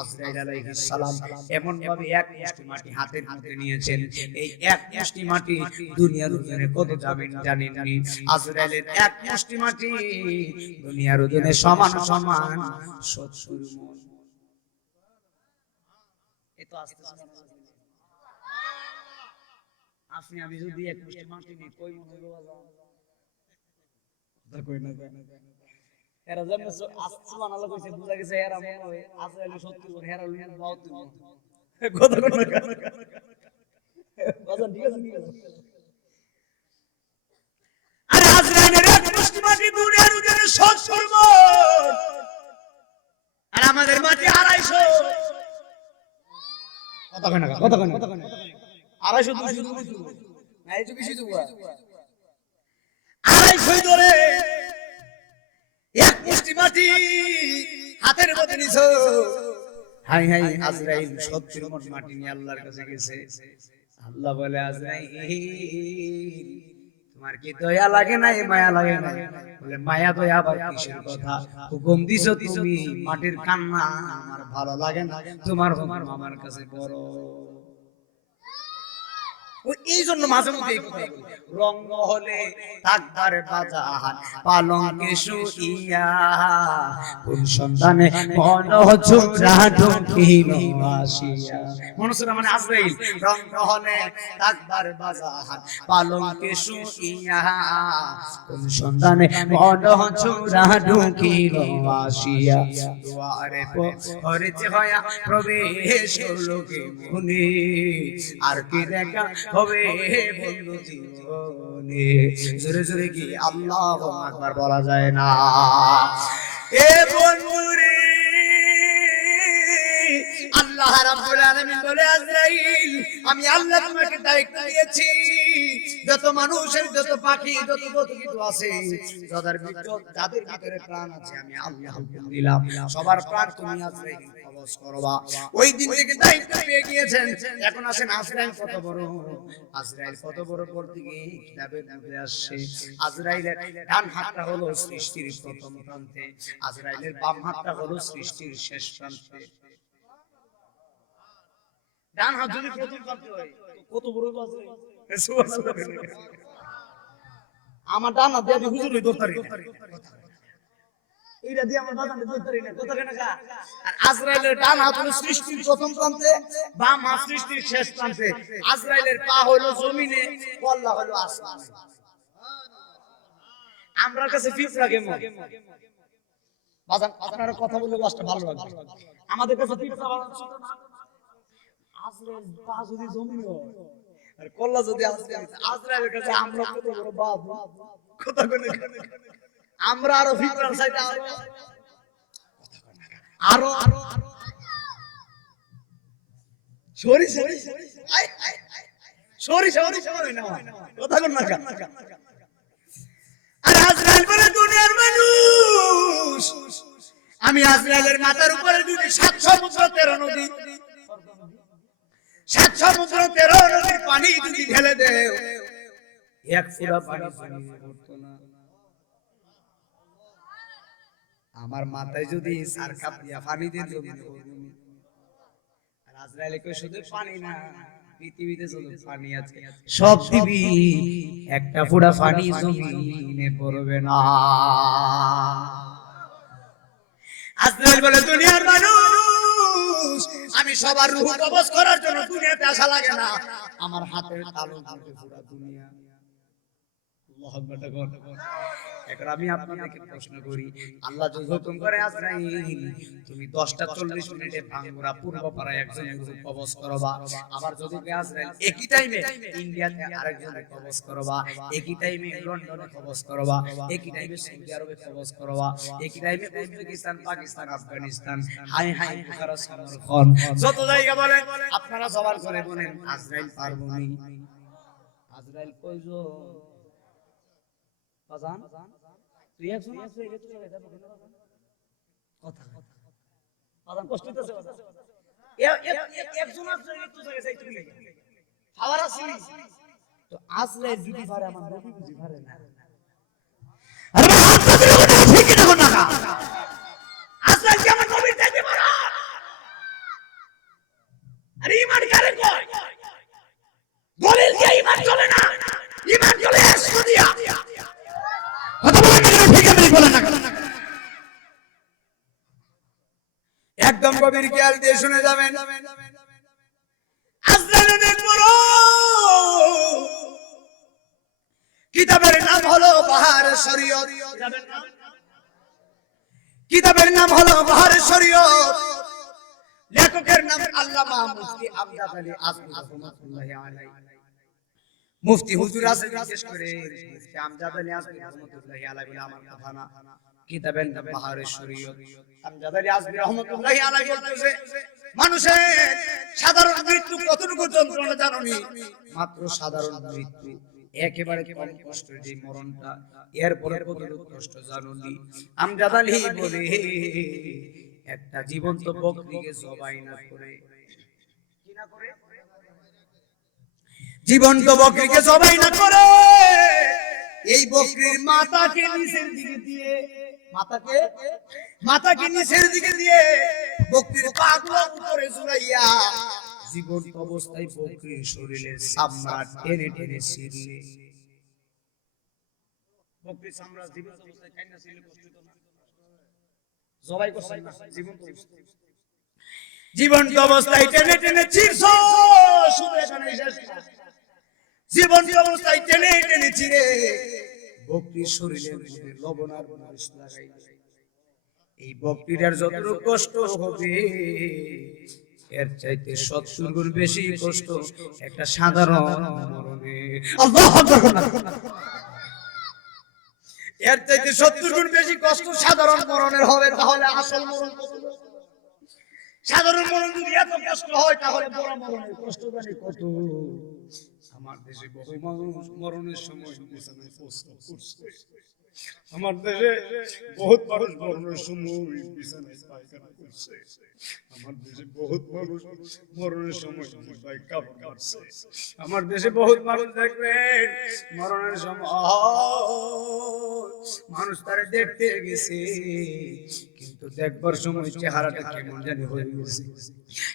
আজরাইল আলাইহিস সালাম এমন ভাবে এক মুষ্টি মাটি হাতের মধ্যে নিয়েছেন। এই এক মুষ্টি মাটি দুনিয়ার ওজনে কত জানেন জানেননি? আজরাইলের এক মুষ্টি মাটি দুনিয়ার ওজনে সমান সমান 70 মণ। এত আস্তে আপনি আমি যদি এক মুষ্টি মাটি নিই, কই মন হইব বাবা? কই না এরা যেন আস্তে বানালো কইছে, বুঝা গেছে এরা মনে হয় আজরাইল 70 মণ, হেরা লইয়া 72 মণ। কত কত বাজার ঠিক আছে, ঠিক আছে। আরে আজরাইলের এক মুষ্টি মাটি দুনিয়ার ওজনে 70 মণ, আর আমাদের মাটি 250। কথা কয় না, কথা কয় না, 250 200 না, এই তো বেশি দেবো। 250 ধরে এক মুষ্টি মাটি হাতের মধ্যে নিছো। হাই হাই, আজরাইল 70 মণ মাটি নিয়ে আল্লাহর কাছে গেছে। আল্লাহ বলে, আজরাইল তোমার কি দয়া লাগে না, মায়া লাগে না? বলে, মায়া দয়া আবার কিসের কথা? হুকুম দিছো তুমি, মাটির কান্না আমার ভালো লাগে না, তোমার হুকুম আমার কাছে বড়। এই জন্য মাঝে মধ্যে এই কথা বলি, রং হলে তাকবার বাজান পালঙ্কে শুইয়া কোন সন্তানে মন চোরা ঢুকিল আসিয়া। মনসুরা মানে আজরাইল। রং হলে তাকবার বাজান পালঙ্কে শুইয়া কোন সন্তানে মন চোরা ঢুকিল আসিয়া। দুয়ারে পড়েছে হয়া প্রবেশ লোকে মনে, আর কি দেখা হবে বন্ধু জীবনে। জোরে জোরে কি আল্লাহু আকবার বলা যায় না? এ বন্ধুরে, আল্লাহ রাব্বুল আলামিন বলে, আজরাইল আমি আল্লাহ তোমাকে দায়িত্ব দিয়েছি, যত মানুষের যত পাখি যত কিছু আছে, যাদের ভিতরে প্রাণ আছে, আমি আল্লাহ হুকুম দিলাম সবার প্রাণ তুমি আজরাইল কবজ করবা। ওই দিন থেকে দায়িত্ব পেয়ে গিয়েছেন। এখন আসেন আজরাইল কত বড়, আজরাইল কত বড় পড়তে গিয়ে কিতাবের মধ্যে আসছে, আজরাইলের ডান হাতটা হলো সৃষ্টির প্রথম প্রান্তে, আজরাইলের বাম হাতটা হলো সৃষ্টির শেষ প্রান্তে। ডান হাত যদি প্রথম প্রান্তে হয় কত বড় আজরাইল, সুবহানাল্লাহ। আমার ডান হাত দিয়ে আমি হুজুরই ধরতে পারি, এইটা দিয়ে আমার বাজানে ধরতে পারি না, কথা কেন কা? আর আজরাইলের ডান হাত হলো সৃষ্টির প্রথম প্রান্তে, বাম হাত সৃষ্টির শেষ প্রান্তে। আজরাইলের পা হলো জমিনে, কল্লা হলো আসমানে। আমরার কাছে ফিফরা কেমন বাজান? আপনারা কথা বলে লাস্টে ভালো লাগবে। আমাদের কাছে ফিফরা বাজান ছোট না, আজরাইল পা যদি জমিনে হয় আর কল্লা যদি আজরাইলের কাছে আমরা কত বড় বাপ, কথা কেন? আমরা আরো ফিফরার সাইডে আরো sorry sorry sorry sorry sorry না, কথা কেন না? আর আজরাইল বলে, দুনিয়ার মানুষ, আমি আজরাইলের মাথার উপরে যদি 7 সমুদ্র 13 নদী, 7 সমুদ্র 13 নদীর পানি যদি ঢেলে দেও, এক ফোঁটা পানি পড়তো না। আমার মাথায় যদি 4 কাপ দিয়া পানি দিয়ে জমিনে পড়বে, আর আজরাইল কই শুধু পানি না, পৃথিবীতে যত পানি আছে সব দিবি, একটা ফোঁটা পানি জমিনে পড়বে না। আজরাইল বলে, দুনিয়ার মানুষ, আমি সবার রূহ কবজ করার জন্য দুনিয়াতে আসা লাগে না, আমার হাতের তালু ধরে পুরো দুনিয়া। আল্লাহু আকবার। এখন আমি আপনাদেরকে প্রশ্ন করি, আল্লাহ যদি হুকুম করে, আজরাইল তুমি 10টা 40 মিনিটে ভাঙ্গুরা পূর্ব পাড়ায় একজনের রূহ কবজ করবা, আবার যদি আজরাইল একই টাইমে ইন্ডিয়াতে আরেকজনের কবজ করবা, একই টাইমে লন্ডনে কবজ করবা, একই টাইমে সৌদি আরবে কবজ করবা, একই টাইমে Uzbekistan, Pakistan, Afghanistan, high high Bukhara, সমরকন্দ, যত জায়গা বলেন আপনারা সবার করে বলেন, আজরাইল পারবো না। আজরাইল কয়জন বাজান? তুই একজন আছে, এটা তো জায়গা যাবে কেন বাজান? কথা বাজান কষ্ট হইতাছে বাজান, একজন আছে, এটা তো জায়গা যাইতে লাগে, খাবার আছে তো আজরাইল যদি পারে, আমার নবী বুঝি পারে না। আরে হাত ধরে ওটা ঠিক না না, আজরাইল কি আমার নবীর চাইতে পারে? আরে ঈমান কারে কয়? দলিল দিয়ে ঈমান চলে না, ঈমান চলে এসে দিয়া। একদম গভীর খেয়াল দিয়ে শুনে যাবেন। আজরাইলের বড় কিতাবের নাম হলো বাহারে শরীয়ত, কিতাবের নাম হলো বাহারে শরীয়ত, লেখকের নাম আল্লামা মুফতি আমজাদ আলী আজমি রাহমাতুল্লাহি আলাইহি। মুফতি হুজুর আছে, বিশেষ করে মুফতি আমজাদ আলী আজমি রাহমাতুল্লাহি আলাইহি বলে আমার কথা না, কিতাবের নাম বাহারে শরীয়ত। আমজাদ আলী আজমি রাহমাতুল্লাহি আলাইহি বলতেছে, মানুষের সাধারণ মৃত্যু কতটুকু যন্ত্রণা জানোনি? মাত্র সাধারণ মৃত্যু, একেবারে কম কষ্টের যে মরণটা, এরপরে কতটুকু কষ্ট জানোনি? আমজাদ আলী বলে, একটা জীবন্ত বকরিকে জবাই না করে, কি না করে, জীবন্ত বকরিকে জবাই না করে, এই বকরির মাথাকে নিচের দিকে দিয়ে, মাথাকে নিচের দিকে দিয়ে বকরির পাগুলো উপরে ঝুলাইয়া জীবন অবস্থায় বকরির শরীরের চামড়া টেনে টেনে ছিঁড়লে, বকরির চামড়া জীবন অবস্থায় কাইন্না ছিঁড়লে কষ্ট হতো না? জবাই করছেন না, জীবন অবস্থায় টেনে টেনে ছিঁড়ছো, শুধু এখানে শেষ না। জীবন অবস্থায় টেনে টেনে ছিঁড়ে বকরির শরীরের মধ্যে লবণ আর মরিচ লাগাইলে, এই বকরিটার যতটুকু কষ্ট হবে এর চাইতে 70 গুণ বেশি কষ্ট একটা সাধারণ মরণে। আল্লাহু আকবার। এর চাইতে 70 গুণ বেশি কষ্ট সাধারণ মরণের হবে, তাহলে আসল মরণ কত? সাধারণ মরণ যদি এত কষ্ট হয় তাহলে বড় মরণের কষ্ট জানি কত? আমার দেশে বহু মানুষ মরণের সময় বিছানায় কষ্ট করছে। আমার দেশে বহুত মানুষ মরণের সময় বিছানায় পায়খানা করছে। আমার দেশে বহুত মানুষ মরণের সময় ভাই কাপড় কাটছে। আমার দেশে বহুত মানুষ দেখবেন মরণের সময় মানুষ তারে দেখতে গেছে, কিন্তু দেখবার সময় চেহারাটা কেমন জানি হয়ে গেছে।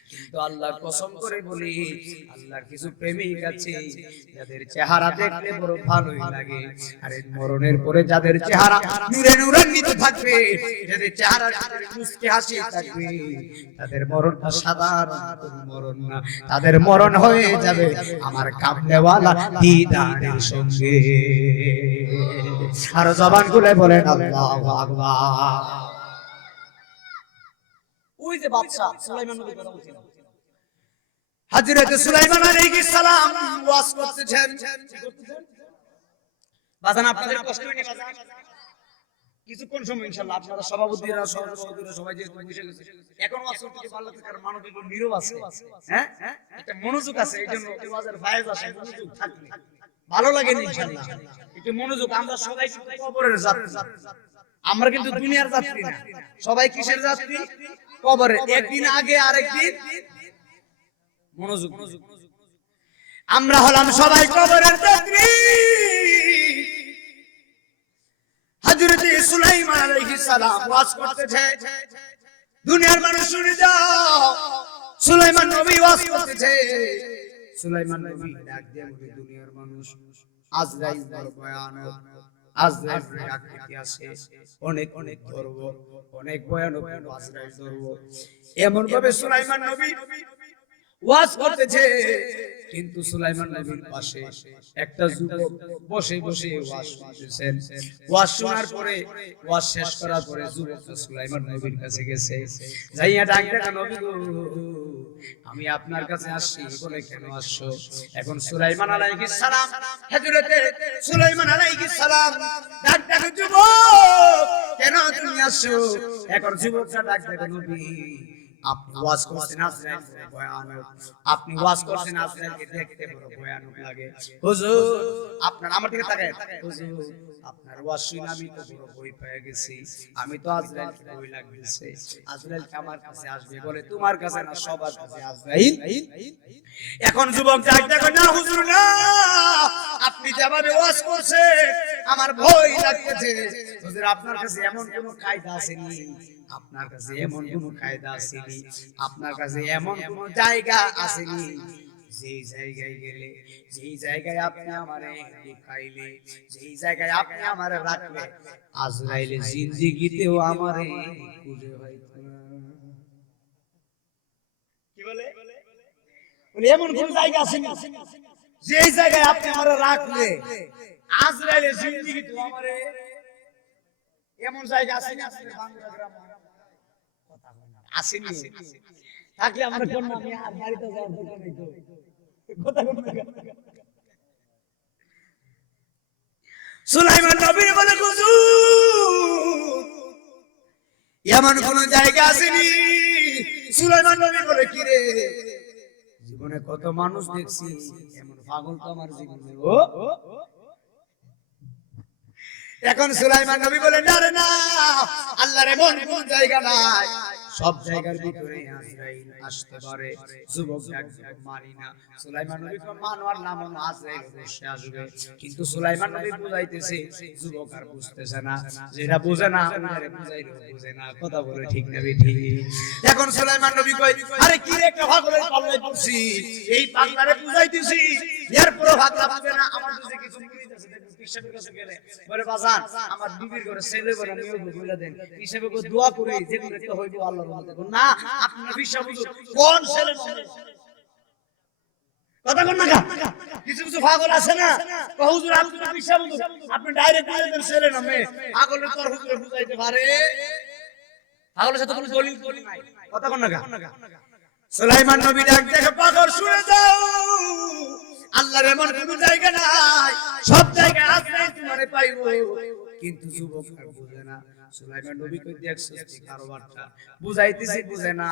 কিন্তু আল্লাহর কসম করে বলি, আল্লাহর কিছু প্রেমিক আছে যাদের চেহারা দেখলে বড় ভালোই লাগে, আর মরণের পরে যাদের চেহারা নূরে নূরান্বিত থাকবে, যাদের চেহারা মুস্কি হাসি থাকবে, তাদের মরণটা সাধারণ মরণ না, তাদের মরণ হয়ে যাবে আমার কামনেওয়ালা দিদারের সঙ্গে। আর জবান খুলে বলেন আল্লাহু আকবার। ওই যে বাদশা সুলাইমান নবীর কথা বলছিলাম, হযরত সুলাইমান আলাইহিস সালাম ওয়াজ করতেছেন। বাজান আপনাদের কষ্ট হয়নি বাজান? কিছুক্ষণ সময় ইনশাআল্লাহ আপনারা সভাপতিরা সহসভাপতিরা সবাই যে বসে গেছে, এখন ওয়াজ করতে ভালো লাগে, কারণ মানুষ একটু নীরব আছে, হ্যাঁ একটা মনোযোগ আছে, এইজন্য ওয়াজের ফায়েজ আসে, মনোযোগ থাকলে ভালো লাগে ইনশাআল্লাহ। একটু মনোযোগ। আমরা সবাই কবরের যাত্রী, আমরা কিন্তু দুনিয়ার যাত্রী না। সবাই কিসের যাত্রী? কবরের। একদিন আগে আরেকদিন মনোযোগ। আমরা হলাম সবাই কবরের যাত্রী। হযরত সুলাইমান আলাইহিস সালাম ওয়াজ করতেছে, দুনিয়ার মানুষ শুনে যাও, সুলাইমান নবী ওয়াজ করতেছে। সুলাইমান নবী ডাক দিয়ে বলে, দুনিয়ার মানুষ, আজরাইল বড় ভয়ানক, আজরাইলের আকৃতি আছে অনেক অনেক ধরব, অনেক ভয়ানক আজরাইল ধরব। এমন ভাবে সুলাইমান নবী ওয়াজ করতেছে, কিন্তু সুলাইমান নবীর পাশে একটা যুবক বসে বসে ওয়াজ শুনতেছেন। ওয়াজ শোনার পরে, ওয়াজ শেষ করার পরে যুবকটা সুলাইমান নবীর কাছে গেছে, যাইয়া ডাক দেয়া, নবী গো, আমি আপনার কাছে আসছি, বলে কেন আসছো? এখন সুলাইমান আলাইহিস সালাম, হযরত সুলাইমান আলাইহিস সালাম ডাক দেয়া, যুবক কেন তুমি আসছো? এখন যুবকটা ডাক দেয়া, নবী আপনি ওয়াজ করছেন আজরাইল ভয়ানক, আপনি ওয়াজ করছেন আজরাইলকে দেখতে বড় ভয়ানক লাগে। হুজুর আপনার, আমার দিকে তাকায়, হুজুর আপনার ওয়াজ শুনে আমি তো বড় ভয় পেয়ে গেছি, আমি তো আজরাইলকে ভয় লাগতেছে, আজরাইল আমার কাছে আসবে বলে, তোমার কাছে না, সবার কাছে আজরাইল। এখন যুবক ডাক দেখো, না হুজুর না, আপনি যেভাবে ওয়াজ করছেন আমার ভয় লাগতেছে। হুজুর আপনার কাছে এমন কোন কায়দা আসেনি, আপনার কাছে এমন কোন কায়দা আসেনি, আপনার কাছে এমন কোন জায়গা আসেনি যেই জায়গায় গেলে, যেই জায়গায় আপনি আমারে দেখাইলে, যেই জায়গায় আপনি আমারে রাখলে আজরাইলে জিন্দেগিতেও আমারে খুঁজে পাইতো না। কি বলে? বলে এমন কোন জায়গা আসেনি যেই জায়গায় আপনি আমারে রাখলে আজরাইলে জিন্দেগিতেও আমারে, এমন জায়গা আসেনি আপনাদের বাংলা গ্রামে আসেনি। থাকলে আমরা কোন আমি আর বাড়িতে যাওয়ার দরকার নেই তো, কথা কোন না। সুলাইমান নবী বলে, হুজুর এমন কোন জায়গা আসেনি। সুলাইমান নবী বলে, কি রে, জীবনে কত মানুষ দেখছি, এমন পাগল তো আমার জীবনে। ও এখন সুলাইমান নবী বলে, না রে না, আল্লাহর এমন কোন জায়গা নাই। সব জায়গার ভিতরে আজরাইল আসতে পারে। যুবক মানি না। সুলাইমান নবী মানওয়ার নাম আজরাইল অবশ্যই আসবে, কিন্তু সুলাইমান নবী বুঝাইতেছে, যুবক আর বুঝতেছে না। যেটা বুঝে না ওনারে বুঝাইলো বুঝে না। কথা বলে ঠিক না ঠিক? এখন সুলাইমান নবী কই, আরে কি রে, একটা পাগলের পাল্লায় পড়ছি, এই পাগলারে বুঝাইতেছি, এরপর পাগলা বুঝে না। আমার বুঝে কিছু কইতেছে, হিসাবে কাছে গেলে বলে বাজান আমার বিবির ঘরে ছেলে বলে আমিও বলে দেন, হিসাবে কো দোয়া করি যে কোনো একটা হইবো আল্লাহর রহমতে। না, আপনার হিসাব কোন ছেলে কথা কোন না? কিছু কিছু পাগল আছে না, হুজুর আপনি হিসাব আপনি ডাইরেক্ট বলে দেন ছেলে নামে। পাগলের তো হুজুরে বুঝাইতে পারে, পাগলের সাথে কোনো দলিল নাই। কথা কোন না? সুলাইমান নবী ডাক দেখে, পাগল শুনে যাও, আল্লাহর এমন কোন জায়গা নাই, সব জায়গায় আজরাইল তোমারে পাইবো। কিন্তু যুবক আর বুঝে না। সুলাইমান নবী কই দেখছো কি কারবারটা বুঝাইতেছি, বুঝে না।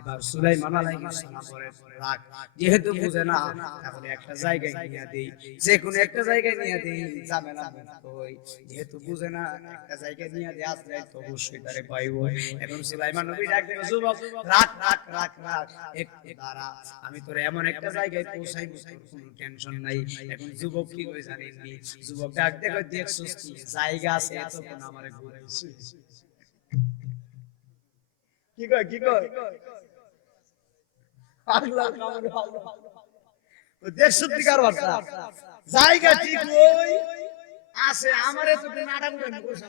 এবার সুলাইমান আলাইহিস সালাম বলে, রাখ, যেহেতু বুঝে না তাহলে একটা জায়গায় নিয়ে দেই, যে কোন একটা জায়গায় নিয়ে দেই, ঝামেলা মুক্ত হই। যেহেতু বুঝে না, একটা জায়গায় নিয়ে দেই, আজরাইল তো অবশ্যই তারে পাইবো। এখন সুলাইমান নবী ডাক দেয়, যুবক রাখ রাখ রাখ রাখ, একটু দাঁড়া, আমি তোরে এমন একটা জায়গায় পৌঁছাইবো, কোনো টেনশন নাই। এখন যুবক কি কই জানেন নি? যুবক ডাক দেয়, দেখছো কি জায়গা আছে, এতক্ষণ আমারে ঘুরাইছিস। কি কয় কি কয়, পাগলা কামড়ে পাগলা। ও দেখছো কি কারবারটা, জায়গা ঠিক কই আছে, আমারে তো নাড়া গুড়ানি করছ।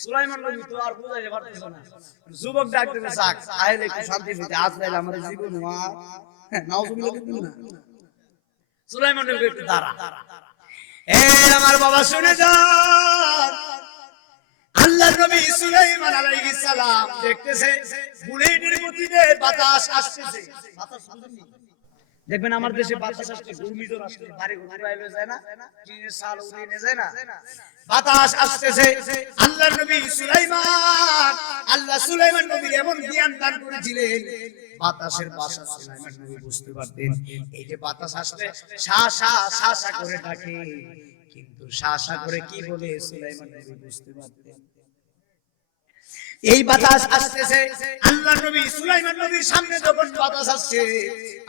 সুলাইমান নবী তো আর বুঝাইতে পারতেছ না। যুবক ডাক দেবে, যাক আইলে একটু শান্তি পেতে, আজরাইল আমার জীবন নাউজুবিল্লাহ দিন না। সুলাইমান নবী একটু দাঁড়া, এই আমার বাবা শুনে যান, আল্লাহর নবী সুলাইমান আলাইহিস সালাম দেখতেছে বুলেটের গতিতে বাতাস আসছে। বাতাস শুনছেন? দেখবেন আমার দেশে বাতাস আসছে, ঘূর্ণিঝড় আসছে, ভারী ঘুরাইলে যায় না, টিনের চাল উড়িয়ে নিয়ে যায় না, বাতাস আসতেছে। আল্লাহর নবী সুলাইমান, আল্লাহ সুলাইমান নবীর এমন জ্ঞান দান করেছিলেন, বাতাসের ভাষা সুলাইমান নবী বুঝতে পারতেন। এই যে বাতাস আসলে শা শা শা শা করে ডাকে, কিন্তু শা শা করে কি বলে সুলাইমান নবী বুঝতে পারতেন। এই বাতাস আসতেছে, আল্লাহর নবী সুলাইমান নবীর সামনে যখন বাতাস আসছে,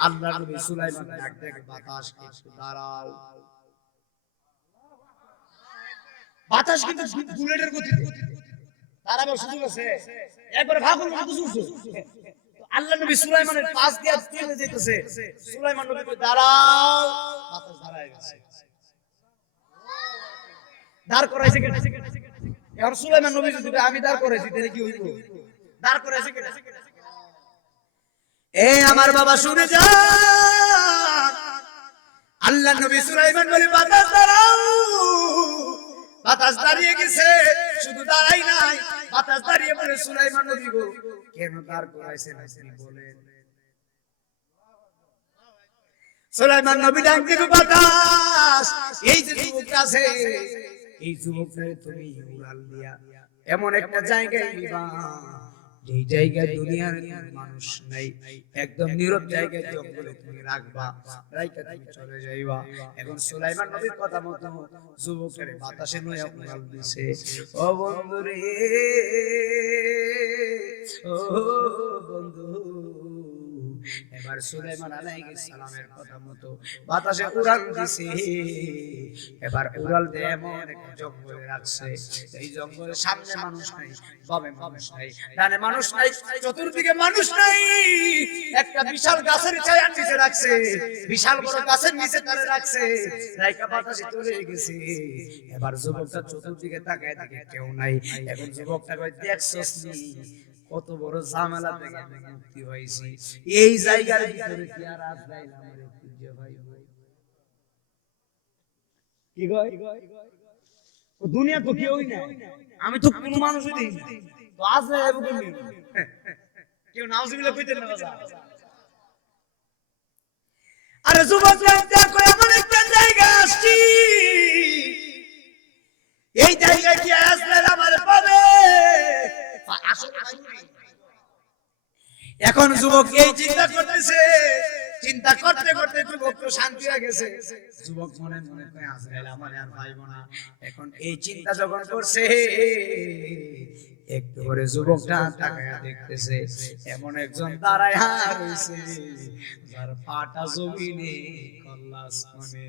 আল্লাহর নবী সুলাইমান ডাক দেখে, বাতাস একটু দাঁড়াও। বাতাস কিন্তু বুলেটের গতি, দাঁড়াবার সুযোগ আছে, একবার ভাগুন মতো শুনছো। আল্লাহর নবী সুলাইমানের পাশ দিয়ে চলে যেতেছে, সুলাইমান নবী কই দাঁড়াও, বাতাস দাঁড়ায় গেছে। দাঁড় করাইছে কে? এখন সুলাইমান নবী যদি আমি দাঁড় করাইছি তাহলে কি হইব? দাঁড় করাইছে কে? এই আমার বাবা শুনে যান, আল্লাহর নবী সুলাইমান বলে, বাতাস দাঁড়াও। বাতাস দাঁড়িয়ে গেছে, শুধু দাঁড়াই নাই, বাতাস দাঁড়িয়ে বলে, সুলাইমান নবী গো কেন দাঁড় করাইছেন আপনি বলেন? সুলাইমান নবী ডাক দিয়ে, বাতাস এই যে যুবকটা আছে, এই যুবকটারে তুমি উড়াল দিয়া এমন একটা জায়গায় নিবা, যেই জায়গায় দুনিয়ার মানুষ নাই, একদম নীরব জায়গায় জঙ্গলে তুমি রাখবা, রাইখা তুমি চলে যাইবা। এখন সুলাইমান নবীর কথা মতো যুবকের বাতাসে নয়া উড়াল দিছে। ও বন্ধু রে, ও বন্ধু, এবার সুলাইমান আলাইহিস সালামের কথা মতো বাতাসে উড়াল দিছে। এবার উড়াল দিয়ে এমন একটা জঙ্গলে রাখছে, এই জঙ্গলের সামনে মানুষ নাই, বামে মানুষ নাই, ডানে মানুষ নাই, চতুর্দিকে মানুষ নাই। একটা বিশাল গাছের ছায়ার নিচে রাখছে, বিশাল বড় গাছের নিচে তারে রাখছে, রাইকা বাতাসে চলে গেছে। এবার যুবকটা চতুর্দিকে তাকায় দেখে কেউ নাই। এখন যুবকটা কয়, দেখছস নি কত বড় ঝামেলা থেকে আমি মুক্তি হইছি, এই জায়গার ভিতরে কি আর আজরাইল আমারে খুঁজে পাইবো? কি কয়? ও দুনিয়া তো কেউই না, আমি তো কোনো মানুষই দেই না, তো আজরাইল আইবো কেমনে? কেউ নাউজুবিল্লাহ কইতেন না বাবা। আরে যুবক দেখো, এমন একটা জায়গা আসছি, এই জায়গায় কি আজরাইল আমারে পাবে? এখন যুবক এই চিন্তা করতেছে, চিন্তা করতে করতে যুবক তো শান্তি হয়ে গেছে। যুবক মনে মনে কয় আজরাইল আমার আর পাইব না। এখন এই চিন্তা যখন করছে, একটু করে যুবকটা তাকায়া দেখতেছে এমন একজন দাঁড়ায় রইছে যার পাটা জমিনে কল্লা আসমানে।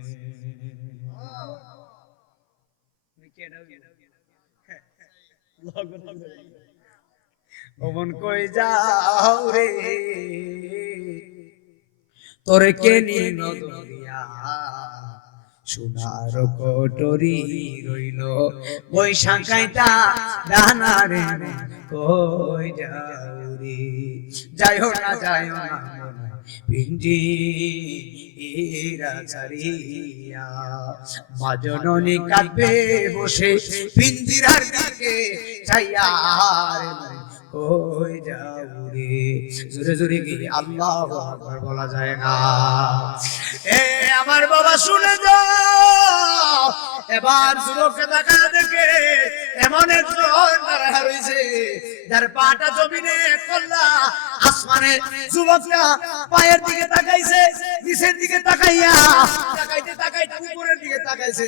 ওমন কই যাও রে তোরে কে নিল দরিয়া, সোনার কোটরি রইল বৈশাখাইটা ডানারে কই যাও রে। যাইও না পিঞ্জি এরা ছাড়িয়া, মা জননী কাঁদবে বসে পিঞ্জিরার দিকে চাইয়া রে কই যাও রে। জোরে জোরে কি আল্লাহু আকবার বলা যায় না? এ আমার বাবা শুনে যাও, এবার যুবককে দেখা দেখে এমন একজন দাঁড়া রয়েছে যার পাটা জমিনে কল্লা আসমানে। যুবকটা পায়ের দিকে তাকাইছে, নিচের দিকে তাকাইয়া তাকাইতে তাকাইতে উপরের দিকে তাকাইছে,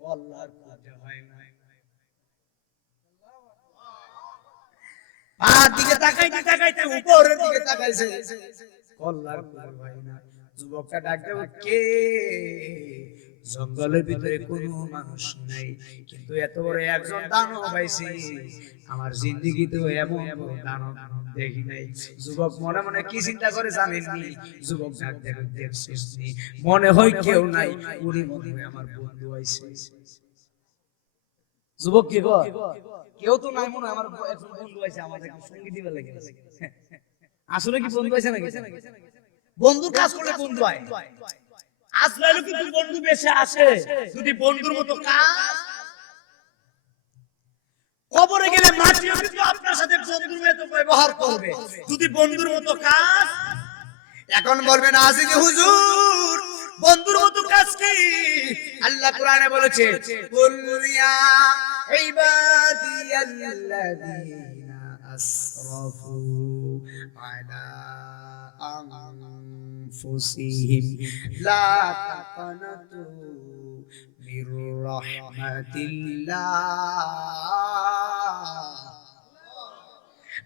কল্লার পূজা হয় না। পায়ের দিকে তাকাইতে তাকাইতে উপরের দিকে তাকাইছে, কল্লার পূজা হয় না। যুবকটা ডাক দেব, কে? জঙ্গলের ভিতরে কোনো মানুষ নাই, কিন্তু এত বড় একজন দানব পাইছি, আমার জিন্দেগিতে এমন বড় দানব দেখি নাই। যুবক মনে মনে কি চিন্তা করে জানেননি? যুবক ডাক দেব, দেখছিস মনে হয় কেউ নাই, উনি মনে হয় আমার বন্ধু আইছে। যুবক কি কয়, কেউ তো নাই, মনে হয় আমার একজন বন্ধু আইছে, আমাদের সঙ্গী দিবে লাগে। আসলে কি বন্ধু আইছে নাকি? বন্ধুর কাজ করলে বন্ধু হয়। আজরাইল কিন্তু বন্ধু বেশে আসে যদি বন্ধুর মতো কাজ। কবরে গেলে মাটিও কিন্তু আপনার সাথে বন্ধুর মতো ব্যবহার করবে যদি বন্ধুর মতো কাজ। এখন বলবেন আসিফ হুজুর বন্ধুর মতো কাজ কি? আল্লাহ কোরআনে বলেছে, কুল ইয়া ইবাদিয়াল্লাযীনা আসরাফু আলা أنفسهم لا تقنطوا من رحمة الله।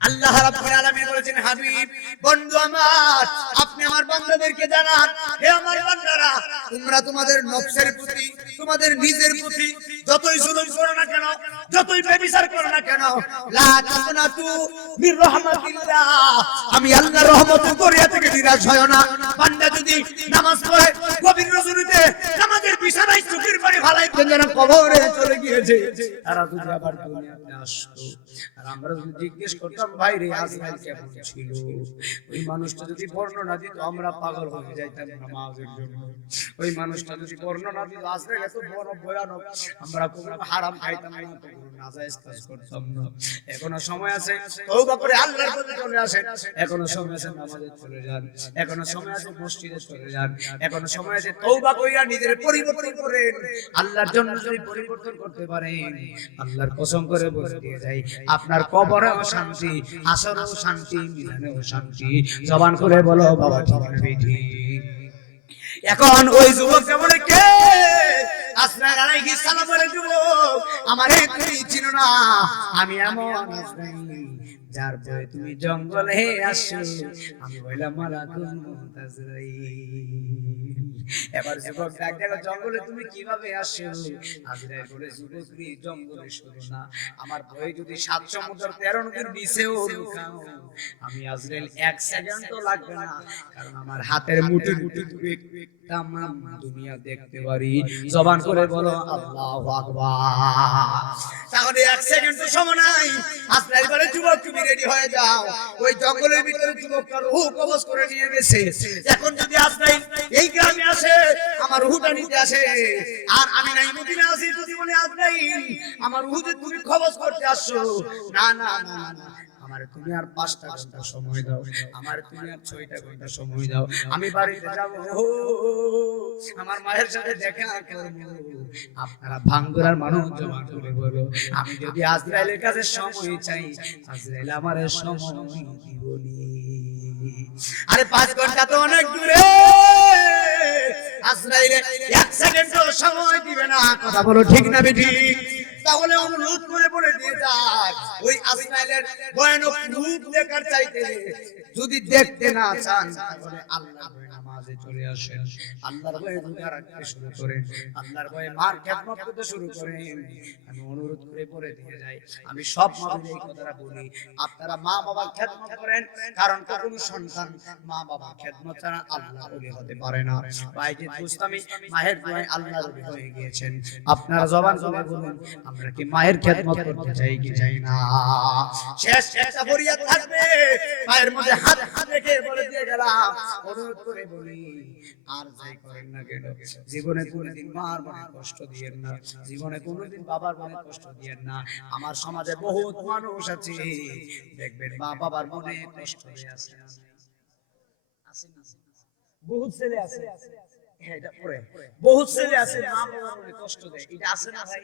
আল্লাহ রাব্বুল আলামিন বলেছেন, হাবিব বন্ধু আমার, আপনি আমার বান্দাদেরকে জানান, হে আমার বান্দারা, তোমরা তোমাদের নফসের প্রতি, তোমাদের নিজের প্রতি যতই জুলুম করো না কেন, যতই ব্যভিচার করো না কেন, লা তাকনাতু মির রাহমাতিল্লাহ, আমি আল্লাহর রহমতের দরিয়া থেকে নিরাশ হয় না। বান্দা যদি নামাজ পড়ে গভীর রজনীতে নামাজের বিছানায় চোখের পানি ফালাইতে যেন কবরে চলে গিয়েছে, তারা যদি আবার দুনিয়াতে আসতো আর আমরা যদি জিজ্ঞেস করতাম, ভাই রে আজরাইল কেমন ছিল, ওই মানুষটা যদি বর্ণনা দিত আমরা পাগল হয়ে যাইতাম নামাজের জন্য। ওই মানুষটা যদি বর্ণনা দিত আজরাইল এত বড় ভয়ানক, আমরা কোনো হারাম খাইতাম না, কোনো নাজায়েজ কাজ করতাম না। এখনো সময় আছে, তওবা করে আল্লাহর কাছে চলে আসেন। এখনো সময় আছে, নামাজে চলে যান। এখনো সময় আছে, মসজিদে চলে যান। এখনো সময় আছে, তওবা কইরা নিজের পরিবর্তন করেন। আল্লাহর জন্য যদি পরিবর্তন করতে পারেন, আল্লাহর কসম করে বলে দিয়ে যাই, আপনার কবরেও শান্তি, হাসরেও শান্তি, মিজানেও শান্তি। জবান করে বলো বাবা ঠিক না ঠিক? এখন ওই যুবকটা বলে, কে? আজরাইল আলাইহিস সালামের যুবক, আমারে তুমি চিনো না, আমি এমন আজরাইল যার ভয়ে তুমি জঙ্গলে আসো, আমি হইলাম মালাকুল মউত আজরাইল। এবার যুবক ডাক দেখো, জঙ্গলে তুমি কিভাবে আসো? আজরাইল বলে, যুবক রে জঙ্গলে শুনো না, আমার ভয়ে যদি 7 সমুদ্র 13 নদীর নিচেও লুকাও, আমি আজরাইল 1 সেকেন্ডও লাগবে না, কারণ আমার হাতের মুঠি মুঠি দূরে তামাম দুনিয়া দেখতে পারি। জবান করে বলো আল্লাহু আকবার। তাহলে 1 সেকেন্ডও সময় নাই। আজরাইল বলে, যুবক তুমি রেডি হয়ে যাও। ওই জঙ্গলের ভিতরে যুবকটা রূহ কবজ করে নিয়ে গেছে। এখন যদি আজরাইল এই গ্রামে আসে, আমার রূহটা নিতে আসে, আর আমি নাই মদিনা আছি, যদি বলে আজরাইল আমার রূহ যে তুমি কবজ করতে আসছো, না না না না, আমার তুমি আর 5টা ঘন্টা সময় দাও, আমার তুমি আর 6টা ঘন্টা সময় দাও, আমি বাড়িতে যাব, আমার মায়ের সাথে দেখা করব। আপনারা ভাঙ্গুরার মানুষ জমা করে বলো, আমি যদি আজরাইলের কাছে সময় চাই, আজরাইল আমারে সময় দিবনি। আরে 5 ঘন্টা তো অনেক দূরে, আজরাইলে 1 সেকেন্ডও সময় দিবে না। কথা বলো ঠিক না বেঠিক? তাহলে অনুরোধ করে বলে দিয়ে যাক, ওই আজরাইলের ভয়ানক রূপ দেখার চাইতে যদি দেখতে না চান তাহলে আল্লাহর ভয়ে নামাজে চলে আসেন, আল্লাহর ভয়ে রোজা রাখতে শুরু করেন, আল্লাহর ভয়ে মার খেদমত করতে শুরু করেন। আমি অনুরোধ করে বলে দিয়ে যাই, আমি সব মাদের এই কথাটা বলি, আপনারা মা বাবার খেদমত করেন, কারণ কোনো সন্তান মা বাবার খেদমত ছাড়া আল্লাহর ওলি হতে পারে না। ভাই যে দুস্তামি মায়ের দোয়ায় আল্লাহর ওলি হয়ে গিয়েছেন, আপনারা জবান খুলে বলুন, আমরা কি মায়ের খেদমত করতে চাই কি চাই না? শেষ একটা ফরিয়াদ থাকবে, মায়ের মধ্যে হাত রেখে বলে দিয়ে গেলাম, অনুরোধ করে বলি, আর যাই করেন না কেন, জীবনে কোনোদিন মার মনে কষ্ট দিয়েন না, জীবনে কোনোদিন বাবার মনে কষ্ট দিয়েন না। আমার সমাজে বহুত মানুষ আছে, দেখবেন মা বাবার মনে কষ্ট দিয়ে আছে, বহুত ছেলে আছে, এটা পরে বহুত ছেলে আছে মা বাবার মনে কষ্ট দেয়, এটা আছে না ভাই?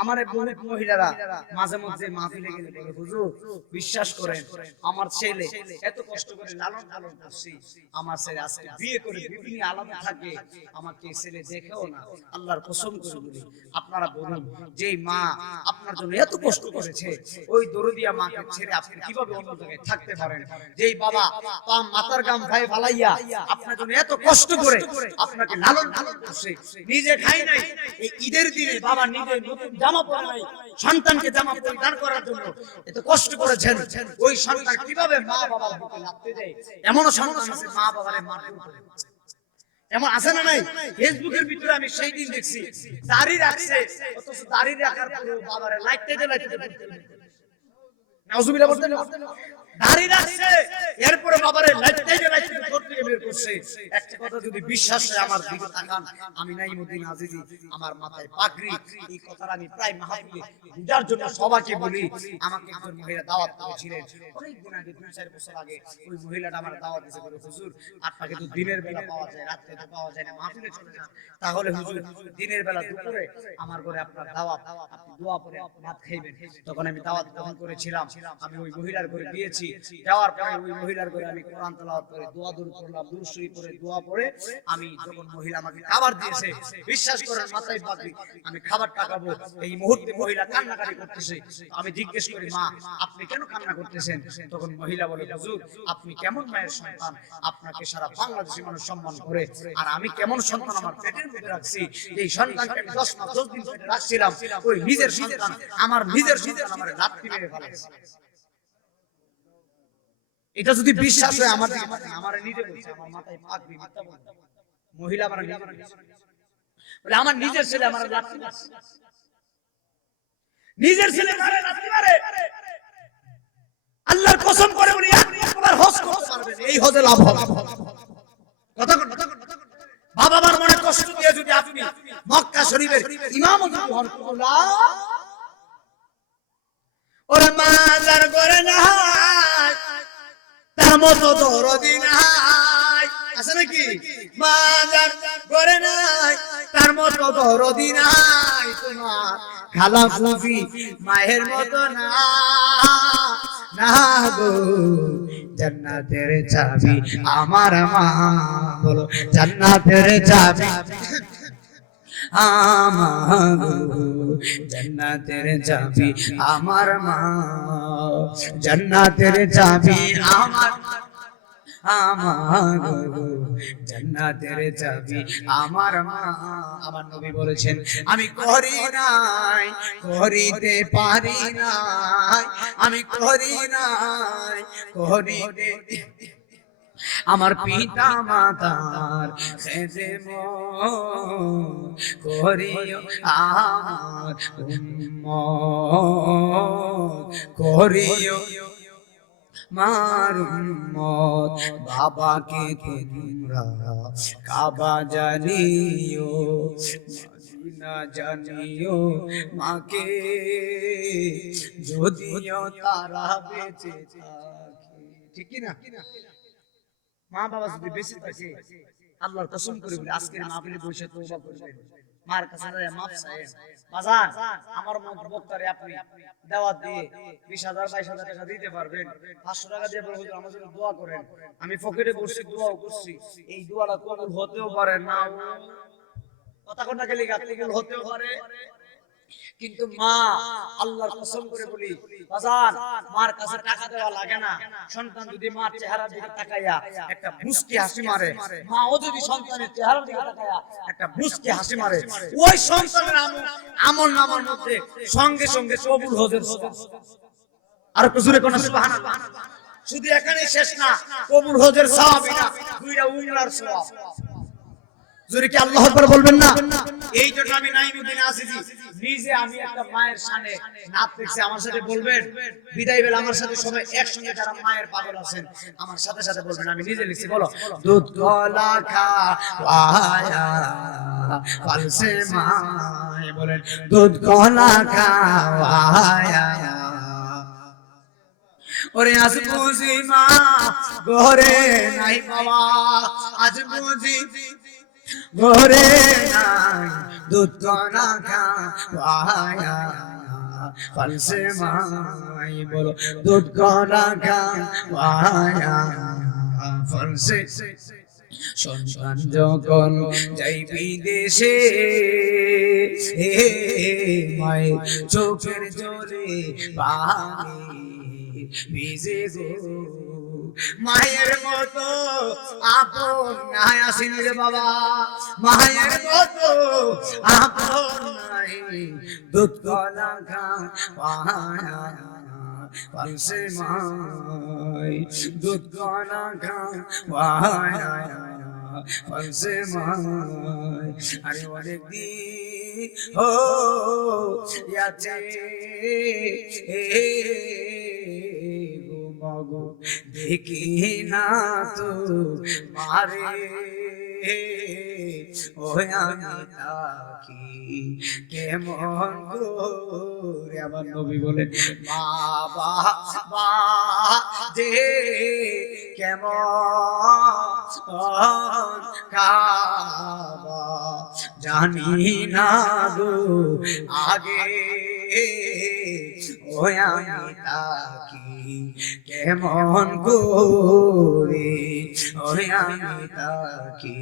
আমার বহুত মহিলারা মাঝে মধ্যে মাহফিলে গেলে বলে, হুজুর বিশ্বাস করেন আমার ছেলে এত কষ্ট করে লালন পালন করছি, আমার ছেলে আজকে বিয়ে করে বিভিন্ন আলাদা থাকে, আমাকে ছেলে দেখেও না। আল্লাহর কসম করে বলি, আপনারা বলুন, যেই মা আপনার জন্য এত কষ্ট করেছে, ওই দরদিয়া মাকে ছেড়ে আপনি কিভাবে অন্য জায়গায় থাকতে পারেন? যেই বাবা মাথার গাম ভাই ফালাইয়া আপনার জন্য এত কষ্ট করে আপনাকে লালন পালন করছে, নিজে খাই নাই, এই ঈদের দিনে বাবা নিজে নতুন জামা পরে নাই, সন্তানকে জামা পরিধান করার জন্য এত কষ্ট করেছেন, ওই সন্তান কিভাবে মা বাবার বুকে লাগতে দেয়? এমনও সন্তান আছে মা বাবারে মারধর করে, এমন আছে না নাই? ফেসবুকের ভিতরে আমি সেই দিন দেখছি, দাড়ি রাখছে, অথচ দাড়ি রাখার পরে বাবারে লাইটতে নাউজুবিল্লাহ বলতেন, দাড়ি রাখছে, এরপরে বাবারে লাইটতে ঘর থেকে বের করছে। একটা কথা যদি বিশ্বাস হয় আমার দিকে তাকান, আমি নাইমুদ্দিন আজিজি, আমার মাথায় পাগড়ি, এই কথাটা আমি প্রায় মাহফিলে বুঝার জন্য সবাইকে বলি। আমাকে একজন মহিলা দাওয়াত করেছিলেন অনেক দিন আগে, 2-4 বছর আগে। ওই মহিলাটা আমার দাওয়াত দিয়েছে, বলে, হুজুর আপনাকে তো দিনের বেলা পাওয়া যায়, রাতে তো পাওয়া যায় না, মাহফিলে চলে যান, তাহলে হুজুর দিনের বেলা দুপুরে আমার ঘরে আপনার দাওয়াত, আপনি দোয়া করে ভাত খাইবেন। তখন আমি দাওয়াত গ্রহণ করেছিলাম, আমি ওই মহিলার ঘরে গিয়েছি, যাওয়ার পরে ওই মহিলার ঘরে আমি কোরআন তেলাওয়াত করে দোয়া দরুদ পড়লাম, দুরূদ শরীফ পড়ে দোয়া পড়ে আমি যখন মহিলা আমাকে খাবার দিয়েছে, বিশ্বাস করেন মাথায় পাগড়ি, আমি খাবারটা খাবো, এই মুহূর্তে মহিলা কান্নাকাটি করতেছে। আমি জিজ্ঞেস করি, মা আপনি কেন কান্না করতেছেন? তখন মহিলা বলে, হুজুর আপনি কেমন মায়ের সন্তান, আপনাকে সারা বাংলাদেশি মানুষ সম্মান করে, আর আমি কেমন সন্তান আমার পেটের মধ্যে রাখছি, এই সন্তানকে আমি 10 মাস 10 দিন পেটে রাখছিলাম, ওই নিজের সন্তান, আমার নিজের সন্তান আমার লাথি মেরে ফেলেছে। এটা যদি বিশ্বাস হয় আমার দিকে, আমার নিজে বলছে, আমার মাথায় পাগড়ি, মিথ্যা বলে মহিলা আমার নিজে বলে, আমার নিজের ছেলে আমার লাথি মারছে, নিজের ছেলে মারে লাথি মারে। আল্লাহর কসম করে বলি, একবার হজ করতে পারবেন, এই হজে লাভ হবে। কথা বাবা মার মনে কষ্ট দিয়ে যদি আপনি মক্কা শরীফের ইমামতি হন, ওরে মাজার করে না তার মতো দরদি নাই, আছে নাকি? মাজার করে নাই তার মতো দরদি নাই, তোমার খালা ফুফি মায়ের মতো না, না গো জান্নাতের চাবি আমার মা, বলো জান্নাতের চাবি আমার, জান্নাতের চাবি আমার মা, জান্নাতের চাবি আমার, আমার জান্নাতের চাবি আমার মা। আমার নবী বলেছেন, আমি করি নাই, করিতে পারি নাই, আমি করি নাই, করিতে, আমার পিতা মাতার খেদমত করিও, আমার উম্মত করিও, মার উম্মত, বাবাকে তোমরা কাবা জানিও, মদিনা জানিও, মাকে যদিও তারা বেঁচে থাকে, ঠিক কি না? মা বাবা যদি বেঁচে থাকে, আল্লাহর কসম করে বলি, আজকের মাহফিলে বসে তওবা করবেন, মার কাছে যায় মাপ চায় বাজার আমার বক্তারে আপনি দাওয়াত দিয়ে 20,000 22,000 টাকা দিতে পারবেন 500 টাকা দিয়ে বলবো আমার জন্য দোয়া করেন আমি পকেটে বসে দোয়াও করছি এই দোয়াটা কবুল হতেও পারে না কথা কোনটা গেলি কবুল হতেও পারে কিন্তু মা আল্লাহর কসম করে বলি বাজার মার কাছে টাকা দেওয়া লাগে না সন্তান যদি মার চেহারার দিকে তাকায়া একটা মুস্কি হাসি মারে মাও যদি সন্তানের চেহারার দিকে তাকায়া একটা মুস্কি হাসি মারে ওই সন্তানের আমল নামার মধ্যে সঙ্গে সঙ্গে কবুল হজের আর একটু জোরে কোন সুবহানাল্লাহ শুধু এখানেই শেষ না কবুল হজের সওয়াব এটা দুইটা উমরার সওয়াব জোরে কি আল্লাহু আকবার বলবেন না এই জন্য আমি নাইমুদ্দিন আসিফি নিজে আমি একটা মায়ের শানে নাত লিখছি আমার সাথে বলবেন বিদায় বেলা আমার সাথে সবাই একসঙ্গে যারা মায়ের পাগল আছেন আমার সাথে সাথে বলবেন আমি নিজে লিখছি বলো দুধ কলা খাওয়ায়া পালসে মায় বলেন দুধ কলা খাওয়ায়া ওরে আজ বুঝি মা ঘরে নাই বাবা আজ বুঝি ঘরে নাই দুধ কলা খাওয়ায়া পালসে মাই বলো দুধ কলা খাওয়ায়া পালসে সন্তান যখন যাই বিদেশে মায়ের চোখের জলে পানি ভিজে গো মায়ের মতো আপন নাই আসেন রে বাবা মায়ের মতো আপন নাই দুধ কলা খাওয়ায়া পালসে মাই দুধ কলা খাওয়ায়া পালসে মাই আরে অনেক দিন ও যাচ্ছে গো দেখি না তো মারে ওই আমি তাকি কেমন করে আমার নবী বলেন বাবা যে কেমন কাবা জানি না গো আগে ওই আমি তাকি কেমন করে ওরে আমি তাকি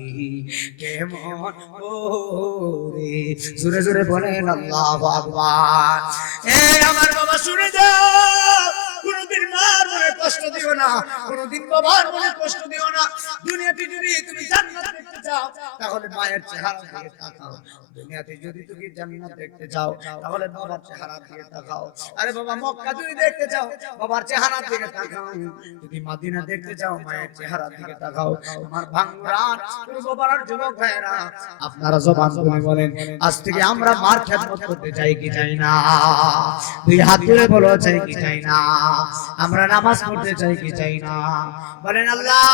কেমন করে জোরে জোরে বলেন আল্লাহু আকবার এই আমার বাবা শুনে যাও কোনদিন মার মনে কষ্ট দিও না কোনদিন বাবার মনে কষ্ট দিও না দুনিয়াতে যদি তুমি জান্নাত দেখতে চাও তাহলে মায়ের চেহারা দিকে তাকাও দুনিয়াতে যদি তুমি জান্নাত দেখতে চাও তাহলে বাবার চেহারা দিকে তাকাও আরে বাবা মক্কা যদি দেখতে চাও বাবার চেহারা দিকে তাকাও যদি মদিনা দেখতে চাও মায়ের চেহারা দিকে তাকাও আমার ভাঙ্গুরার পূর্বপাড়ার যুবক ভাইরা আপনারা জবান খুলে বলেন আজ থেকে আমরা মার খেদমত করতে চাই কি চাই না দুই হাত তুলে বলো চাই কি চাই না আমরা নামাজ পড়তে চাই কি চাই না বলেন আল্লাহ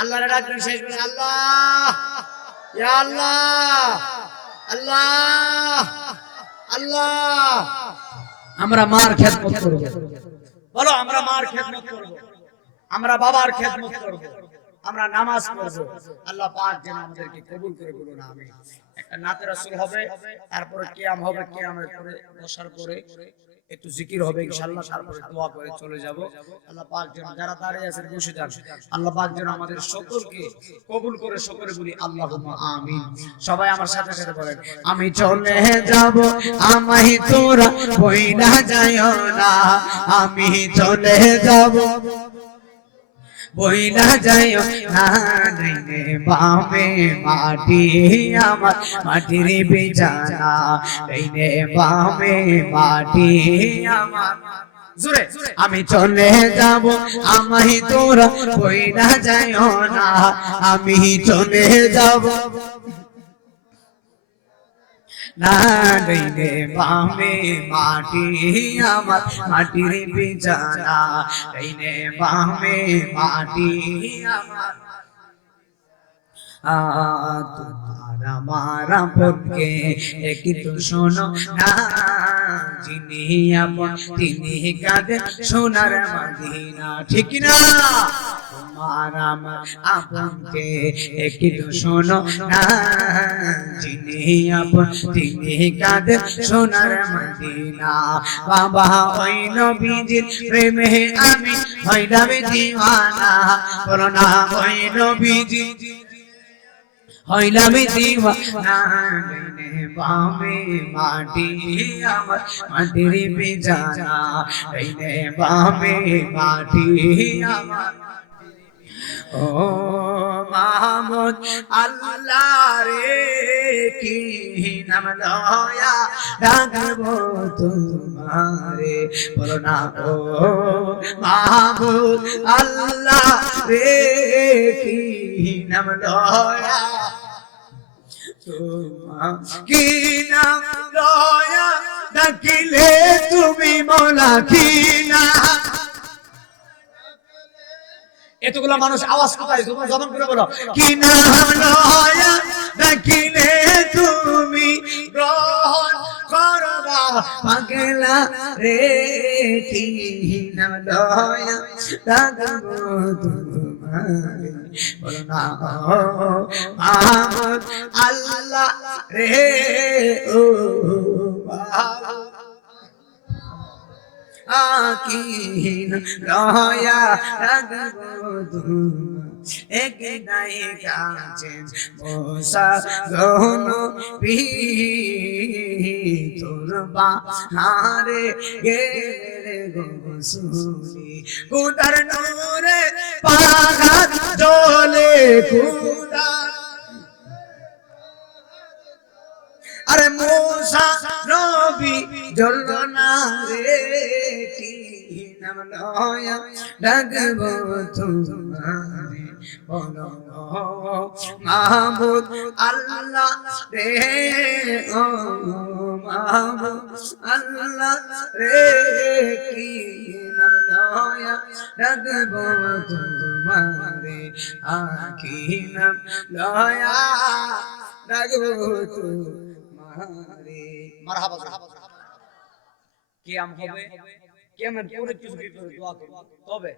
আল্লাহর ডাকবেন শেষ করে আল্লাহ ইয়া আল্লাহ আল্লাহ আল্লাহ আমরা মার খেদমত করব বলো আমরা মার খেদমত করব আমরা বাবার খেদমত করব আমরা নামাজ পড়ব আল্লাহ পাক যেন আমাদেরকে কবুল করে বলুন আমিন একটা নাতে রাসূল হবে তারপরে কিয়াম হবে কিয়ামের পরে বসার পরে একটু জিকির হবে ইনশাআল্লাহ তারপরে দোয়া করে চলে যাব আল্লাহ পাক যেন যারা দাঁড়িয়ে আছেন বসে যান আল্লাহ পাক যেন আমাদের সকলকে কবুল করে সকলে বলি আল্লাহুম্মা আমিন সবাই আমার সাথে সাথে বলেন আমি চলে যাব আমায় তোরা বইলা যায়ও না আমি চলে যাব বইলা যায়ও না রে বামে মাটি আমার মাটির বিছানা রে বামে মাটি আমার জোরে আমি চলে যাব আমায় তোরা বইলা যায়ও না আমি চলে যাব না রে বামে মাটি আমার মাটির বিছানা রে বামে মাটি আমার তোমার আমার আপনকে একটু শোনো না যিনি আপন তিনি কাঁদেন সোনার মদিনা ঠিক না তোমার আমার আপনকে একটু শোনো না যিনি আপন তিনি কাদের সোনার মদিনা বাবা ওই নবীজির প্রেমে আমি হইলাম দিওয়ানা বলো না ওই নবীজি হইলাম দিওয়ানা বামে মাটি আমার মাটির বিছানা এইনে বামে মাটি আমার ও মাহমুদ আল্লাহ রে কি নাম লয়া ডাকবো তোমারে বলো না ও মাহমুদ আল্লাহ রে কি নাম লয়া কি নাম লয়া ডাকিলে তুমি মোলা কি না এতগুলা মানুষ আওয়াজ কোথায় তোমরা জবান করে বলো কি নাম লয়া ডাকিলে তুমি গ্রহণ করবা পাগলা রে কি নাম লয়া ডাকবো তোমারে বলো না মাহমুদ আল্লাহ রে ও আকিন লয়া রাগবো এক নাই কাছেন মোসা গহন পি তোর বাহারে গেলে গোসুনি কুদার নূরে পাগাত জলে কুদার আরে মোসা নবী জ্বলনা রে কি নাম লয়া ডাকবো তোমারে বলো মাহমুদ আল্লাহ রে ও মাহমুদ আল্লাহ রে কি নাম লয়া ডাকবো তোমারে আকি নাম লয়া ডাকবো তোমারে মারহাবা কিয়াম হবে কিয়ামের পরে কিছু দোয়া করব তবে